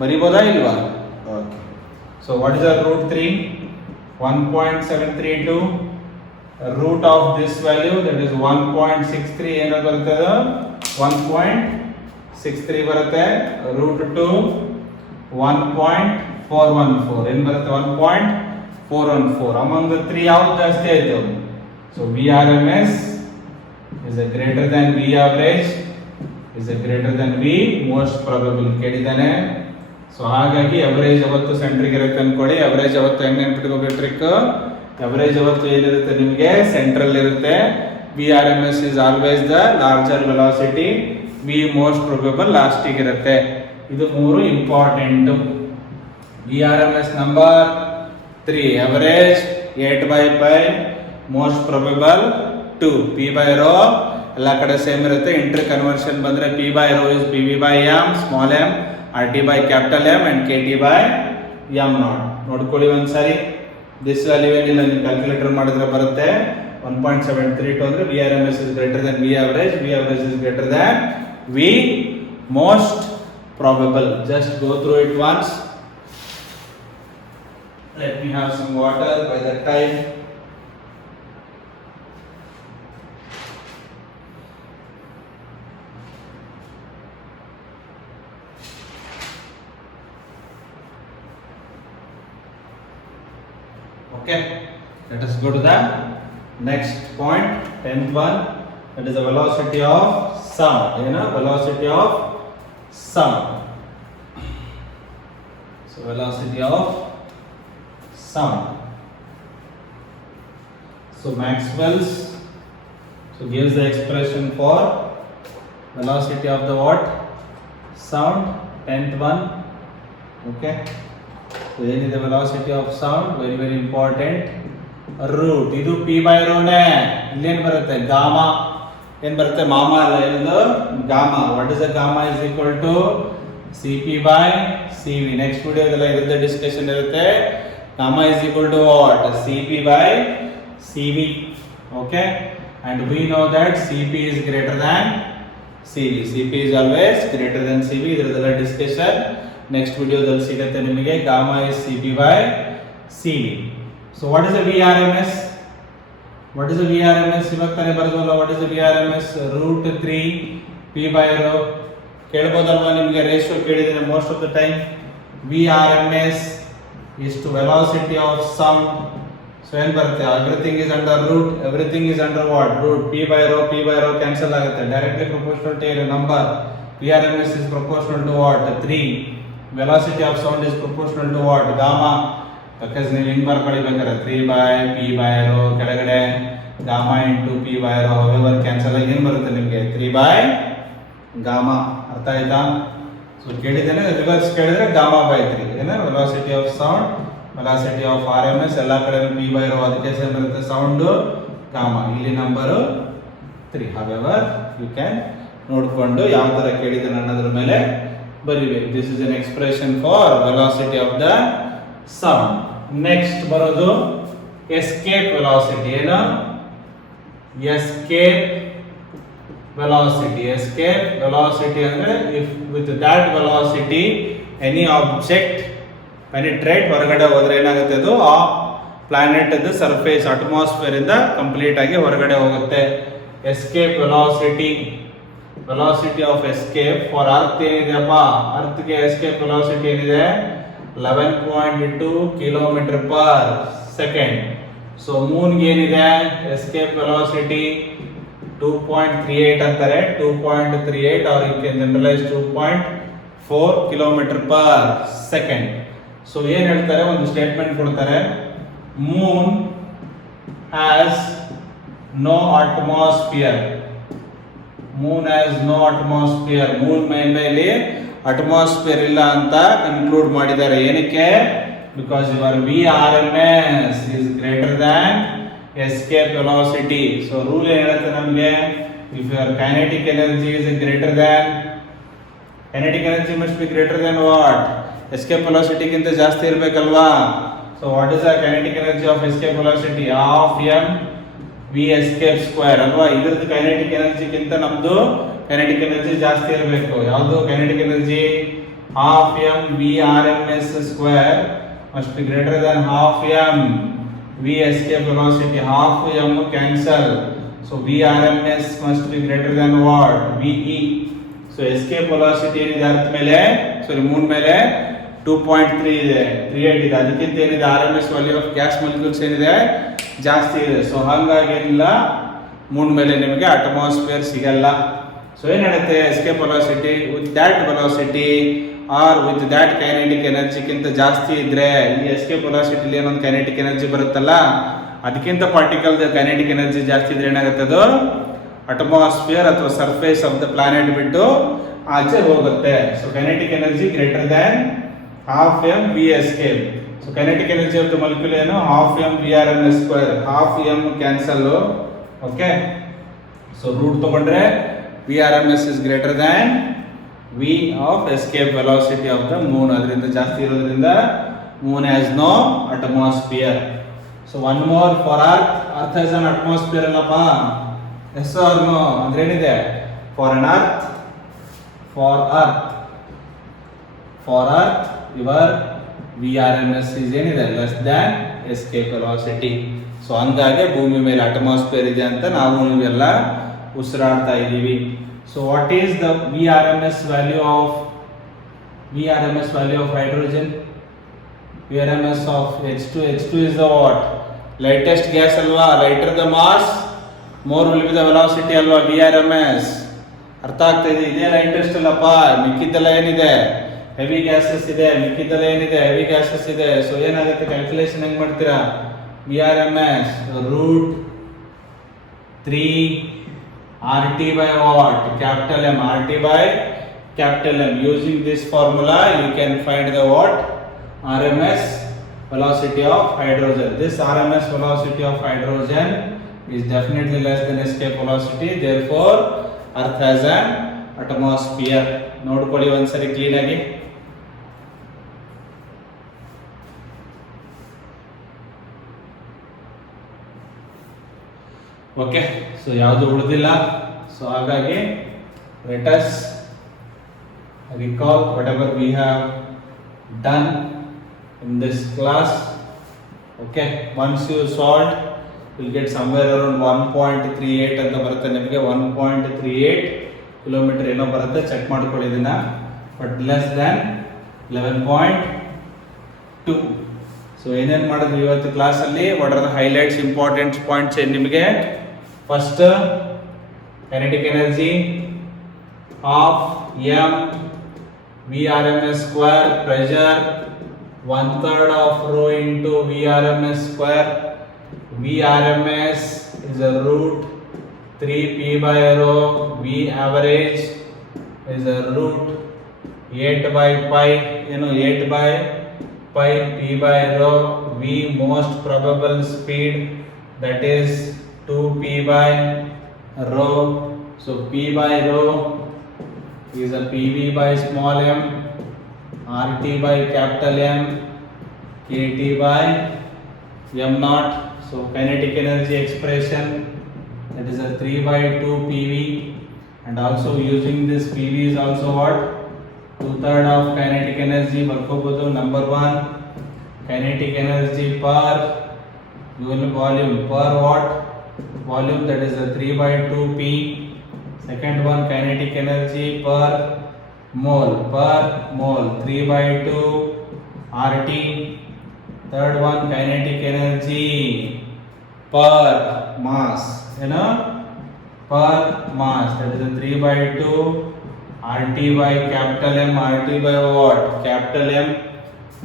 ಬರೀಬೋದಾ ಇಲ್ವಾ? Okay. So what is the root 3? 1.732. Root of this value, that is 1.63. ಏನು ಬರುತ್ತೆ? 1.63 ಬರುತ್ತೆ. Root 2 1.414. ಏನು ಬರುತ್ತೆ? 1.414. Among the three ಯಾವ್ದು ಜಾಸ್ತಿ ಆಯ್ತು? So VRMS is a greater than V average is a greater than V most probable. ಕೇಳಿದಾನೆ. ಸೊ ಹಾಗಾಗಿ ಅವರೇಜ್ ಯಾವತ್ತು ಸೆಂಟ್ರಿಗೆ ಇರುತ್ತೆ ಅನ್ಕೊಳ್ಳಿ. ಅವರೇಜ್ ಯಾವತ್ತು ಹೆಂಗೆ ನೆನ್ಪಿಟ್ಕೋಬೇಕು ಟ್ರಿಕ್? ಅವರೇಜ್ ಯಾವತ್ತು ಏನಿರುತ್ತೆ ನಿಮಗೆ? ಸೆಂಟ್ರಲ್ ಇರುತ್ತೆ. VRMS is always the larger velocity, V most probable ಲಾಸ್ಟಿಗೆ ಇರುತ್ತೆ. ಇದು ಮೂರು ಇಂಪಾರ್ಟೆಂಟ್. VRMS ನಂಬರ್ 3, average 8 by pi, most probable 2 p by rho ಎಲ್ಲ ಕಡೆ ಸೇಮ್ ಇರುತ್ತೆ. ಇಂಟರ್ ಕನ್ವರ್ಷನ್ ಬಂದ್ರೆ p by rho is pv by m small m, rt by capital M and kt by m naught. ನೋಡ್ಕೊಳ್ಳಿ ಒಂದ್ಸಾರಿ. ದಿಸ್ ವ್ಯಾಲ್ಯೂ ಏನಿಲ್ಲ ನೀವು ಕ್ಯಾಲ್ಕುಲೇಟರ್ ಮಾಡಿದ್ರೆ ಬರುತ್ತೆ 1.732 ಅಂದ್ರೆ VRMS is greater than V average is greater than V most probable. Just go through it once. Let me have some water by that time. Okay, let us go to the next point, 10th one, that is the velocity of sound. Velocity of sound. So velocity of sound. So Maxwell's gives the expression for velocity of the what? Sound, 10th one. Okay. So the velocity of sound, very important. Root idu p by rho ne illi ಏನು ಬರುತ್ತೆ gamma ಏನು ಬರುತ್ತೆ ಮಾಮಾ ಅಲ್ಲ ಏನದು gamma. What is the gamma is equal to cp by cv. next video ಅದೆಲ್ಲ ಇರುತ್ತೆ ಡಿಸ್ಕಷನ್ ಇರುತ್ತೆ. gamma is equal to what? cp by cv. okay, and we know that cp is greater than cp is always greater than cv. ಇದರದೆಲ್ಲ discussion next ವಿಡಿಯೋದಲ್ಲಿ ಸಿಗುತ್ತೆ ನಿಮಗೆ. gamma is cp by cv. so what is the vrms? ಇವಾಗ ತಾನೇ ಬರೆದ್ವಲ್ಲ. what is the vrms? root 3 p by rho. ಕೇಳಬಹುದಲ್ವಾ ನಿಮಗೆ? ರೇಷಿಯೋ ಕೇಳಿದ್ರೆ most of the time. vrms is to velocity of sound. so ಏನು ಬರುತ್ತೆ? everything is under root. everything is under what? root. p by rho cancel ಆಗುತ್ತೆ. directly proportional to a number. vrms is proportional to what? 3. velocity of sound is proportional to what? gamma. because ನೀವು ಹಿಂಗೆ ಬರ್ಕೊಳ್ಳಿಬೇಕಾದ್ರೆ 3 by p by rho ಕೆಳಗಡೆ gamma into p by rho however cancel ಆಗಿ ಏನು ಬರುತ್ತೆ ನಿಮಗೆ? 3 by gamma. ಅರ್ಥ ಆಯ್ತಾ? ಸೊ ಕೇಳಿದ್ದೇನೆ ರಿವರ್ಸ್ ಕೇಳಿದ್ರೆ gamma by 3 ಏನು velocity of sound, velocity of RMS ಎಲ್ಲ ಕಡೆ p by rho ಅದಕ್ಕೆ ಸೇಮ್ ಬರುತ್ತೆ. ಸೌಂಡ್ gamma ಇಲ್ಲಿ ನಂಬರು 3. however you can ನೋಡಿಕೊಂಡು ಯಾವ ತರ ಕೇಳಿದ್ದೇನೆ ಅನ್ನೋದ್ರ ಮೇಲೆ ಬರಿಬೇಕು. this is an expression for velocity of the sound. next ಬರೋದು escape velocity. ಏನು? escape velocity ಅಂದ್ರೆ if with that velocity any object penetrate ಹೊರಗಡೆ ಹೋದ್ರೆ ಏನಾಗುತ್ತೆ? ಅದು ಆ ಪ್ಲಾನೆಟ್ ಸರ್ಫೇಸ್ ಅಟ್ಮಾಸ್ಫಿಯರ್ ಇಂದ ಕಂಪ್ಲೀಟ್ ಆಗಿ ಹೊರಗಡೆ ಹೋಗುತ್ತೆ. escape velocity of escape for earth ಏನಿದೆಯಪ್ಪ? earth ಗೆ escape velocity ಏನಿದೆ? 11.2 km per second. so moon ಗೆ ಏನಿದೆ escape velocity? 2.38 ಅಂತಾರೆ. 2.38 or you can generalize 2.4 km per second. so ಏನು ಹೇಳ್ತಾರೆ? ಒಂದು ಸ್ಟೇಟ್ಮೆಂಟ್ ಕೊಡ್ತಾರೆ. moon has no atmosphere. Moon has no atmosphere. Moon ಮೇಲೆ ಅಟ್ಮಾಸ್ಫಿಯರ್ ಇಲ್ಲ ಅಂತ ಕನ್ಕ್ಲೂಡ್ ಮಾಡಿದ್ದಾರೆ. ಏನಕ್ಕೆ? Because your VRMS is greater than escape velocity. So rule ಏನು ಹೇಳುತ್ತೆ ನಮಗೆ? If your kinetic energy is greater than, kinetic energy must be greater than what? escape velocity ಗಿಂತ ಜಾಸ್ತಿ ಇರಬೇಕಲ್ವಾ? So what is the kinetic energy of escape velocity? half m v escape square ಅಲ್ವಾ? ಇದ್ರದ್ದು kinetic energy ಗಿಂತ ನಮ್ದು kinetic energy ಜಾಸ್ತಿ ಇರಬೇಕು. ಯಾವುದು kinetic energy? half m v RMS square must be greater than half m v escape velocity. half m cancel, so v RMS must be greater than what? VE. so escape velocity ಏನಿದೆ ಅರ್ಥ ಮೇಲೆ, ಸಾರಿ ಮೂನ್ ಮೇಲೆ 2.3 ಇದೆ, 38 ಇದೆ. ಅದಕ್ಕಿಂತ ಏನಿದೆ RMS value of gas molecules ಏನಿದೆ ಜಾಸ್ತಿ ಇದೆ. ಸೊ ಹಾಗಾಗಿ ಏನಿಲ್ಲ ಮೂನ್ ಮೇಲೆ ನಿಮಗೆ ಅಟ್ಮಾಸ್ಫಿಯರ್ ಸಿಗಲ್ಲ. ಸೊ ಏನ್ ಹೇಳುತ್ತೆ? Escape velocity with that velocity or with that kinetic ಎನರ್ಜಿಗಿಂತ ಜಾಸ್ತಿ ಇದ್ರೆ, ಈ ಎಸ್ಕೇಪ್ ವೆಲಾಸಿಟಿಲಿ ಏನೊಂದು ಕೈನೆಟಿಕ್ ಎನರ್ಜಿ ಬರುತ್ತಲ್ಲ, ಅದಕ್ಕಿಂತ ಪಾರ್ಟಿಕಲ್ ಕೈನೆಟಿಕ್ ಎನರ್ಜಿ ಜಾಸ್ತಿ ಇದ್ರೆ ಏನಾಗುತ್ತೆ? ಅದು ಅಟ್ಮಾಸ್ಫಿಯರ್ ಅಥವಾ ಸರ್ಫೇಸ್ ಆಫ್ ದ ಪ್ಲಾನೆಟ್ ಬಿಟ್ಟು ಆಚೆ ಹೋಗುತ್ತೆ. So kinetic energy greater than half m v escape. so kinetic energy of the molecule ಏನು? half m vrms square. half m cancel, ಓಕೆ. ಸೊ ರೂಟ್ ತಗೊಂಡ್ರೆ VRMS is greater than V of escape velocity of the moon. ಅದರಿಂದ ಜಾಸ್ತಿ ಇರೋದ್ರಿಂದ moon has no atmosphere. So one more for earth. Earth has an atmosphere ಅಲ್ಲಪ್ಪ. Yes or no? ಅಂದ್ರೆ ಏನಿದೆ? For an earth, for earth your VRMS is ಏನಿದೆ? Less than escape velocity. So ಹಂಗಾಗಿ ಭೂಮಿ ಮೇಲೆ ಅಟ್ಮಾಸ್ಫಿಯರ್ ಇದೆ ಅಂತ ನಾವು ನೀವೆಲ್ಲ ಉಸಿರಾಡ್ತಾ ಇದ್ದೀವಿ. So what is the VRMS value of hydrogen? VRMS of H2 is the what? Lightest gas ಅಲ್ವಾ? lighter the mass, more will be the velocity ಅಲ್ವಾ? VRMS ಅರ್ಥ ಆಗ್ತಾ ಇದೆ? ಇದೇ ಲೈಟೆಸ್ಟ್ ಅಲ್ಲಪ್ಪ, ಮಿಕ್ಕಿದ್ದೆಲ್ಲ ಏನಿದೆ? ಹೆವಿ ಗ್ಯಾಸಸ್ ಇದೆ, ಮಿಕ್ಕಿದ್ದೆಲ್ಲ ಏನಿದೆ? ಹೆವಿ ಗ್ಯಾಸಸ್ ಇದೆ. ಸೊ ಏನಾಗುತ್ತೆ? ಕ್ಯಾಲ್ಕುಲೇಷನ್ ಹೆಂಗ್ ಮಾಡ್ತೀರಾ? VRMS root 3 RT by what? Capital M. RT by capital M. Using this formula you can find the what? RMS velocity of hydrogen. This RMS velocity of hydrogen is definitely less than escape velocity. Therefore earth has an atmosphere. ನೋಡ್ಕೊಳ್ಳಿ ಒಂದ್ಸರಿ ಕ್ಲೀನ್ ಆಗಿ. Okay. So ಯಾವುದು ಉಳಿದಿಲ್ಲ. ಸೊ ಹಾಗಾಗಿ let us recall whatever we have done in this class. Okay, once you solved you'll get somewhere around 1.38 ಅಂತ ಬರುತ್ತೆ ನಿಮಗೆ. 1.38 ಕಿಲೋಮೀಟರ್ ಏನೋ ಬರುತ್ತೆ, ಚೆಕ್ ಮಾಡ್ಕೊಳ್ಳಿ ಇದನ್ನ. But less than 11.2. ಸೊ ಏನೇನು ಮಾಡಿದ್ವಿ ಇವತ್ತು ಕ್ಲಾಸಲ್ಲಿ? What are the highlights, important points ಏನು ನಿಮಗೆ? First, kinetic energy of m VRMS square, pressure 1/3 of rho into VRMS square. VRMS is a root 3p by rho. V average is a root 8 by pi, 8 by pi p by rho. V most probable speed, that is 2p by rho. So p by rho is a PV by small m, RT by capital M, KT by m naught. So kinetic energy expression, that is a 3 by 2 PV, and also using this PV is also what? 2/3 of kinetic energy. ಬರ್ಕೋಬಹುದು. Number 1, kinetic energy per unit volume, per what? Volume, that is a 3 by 2 P. Second one, kinetic energy per mole, 3 by 2 RT. Third one, kinetic energy per mass, per mass, that is a 3 by 2 RT by capital M. RT by what? Capital M.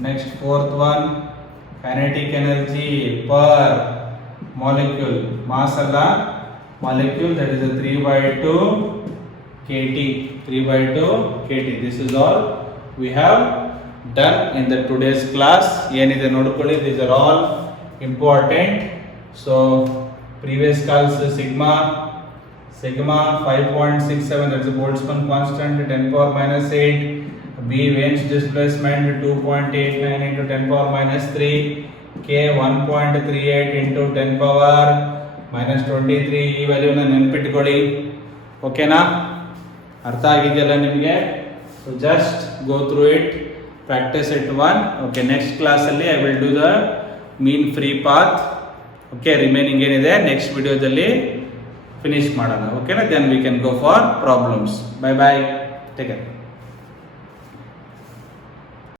Next, fourth one, kinetic energy per molecule, mass alla, molecule, that is a 3 by 2 kT. 3 by 2 kT. This is all we have done in the today's class. ಏನಿದೆ ನೋಡ್ಕೊಳ್ಳಿ. These are all important. So previous calls, sigma 5.67, that's a Boltzmann constant, 10 power minus 8. B Wien's displacement 2.89 into 10 power minus 3. K 1.38 into 10 power minus 23. ಈ ವ್ಯಾಲ್ಯೂನ ನೆನಪಿಟ್ಕೊಳ್ಳಿ. ಓಕೆನಾ? ಅರ್ಥ ಆಗಿದೆಯಲ್ಲ ನಿಮಗೆ? So just go through it, practice it 1. Okay, next ಕ್ಲಾಸಲ್ಲಿ I will do the mean free path. Okay, remaining ಏನಿದೆ next ವಿಡಿಯೋದಲ್ಲಿ ಫಿನಿಶ್ ಮಾಡೋಣ. ಓಕೆನಾ? Then we can go for problems. Bye bye, take care.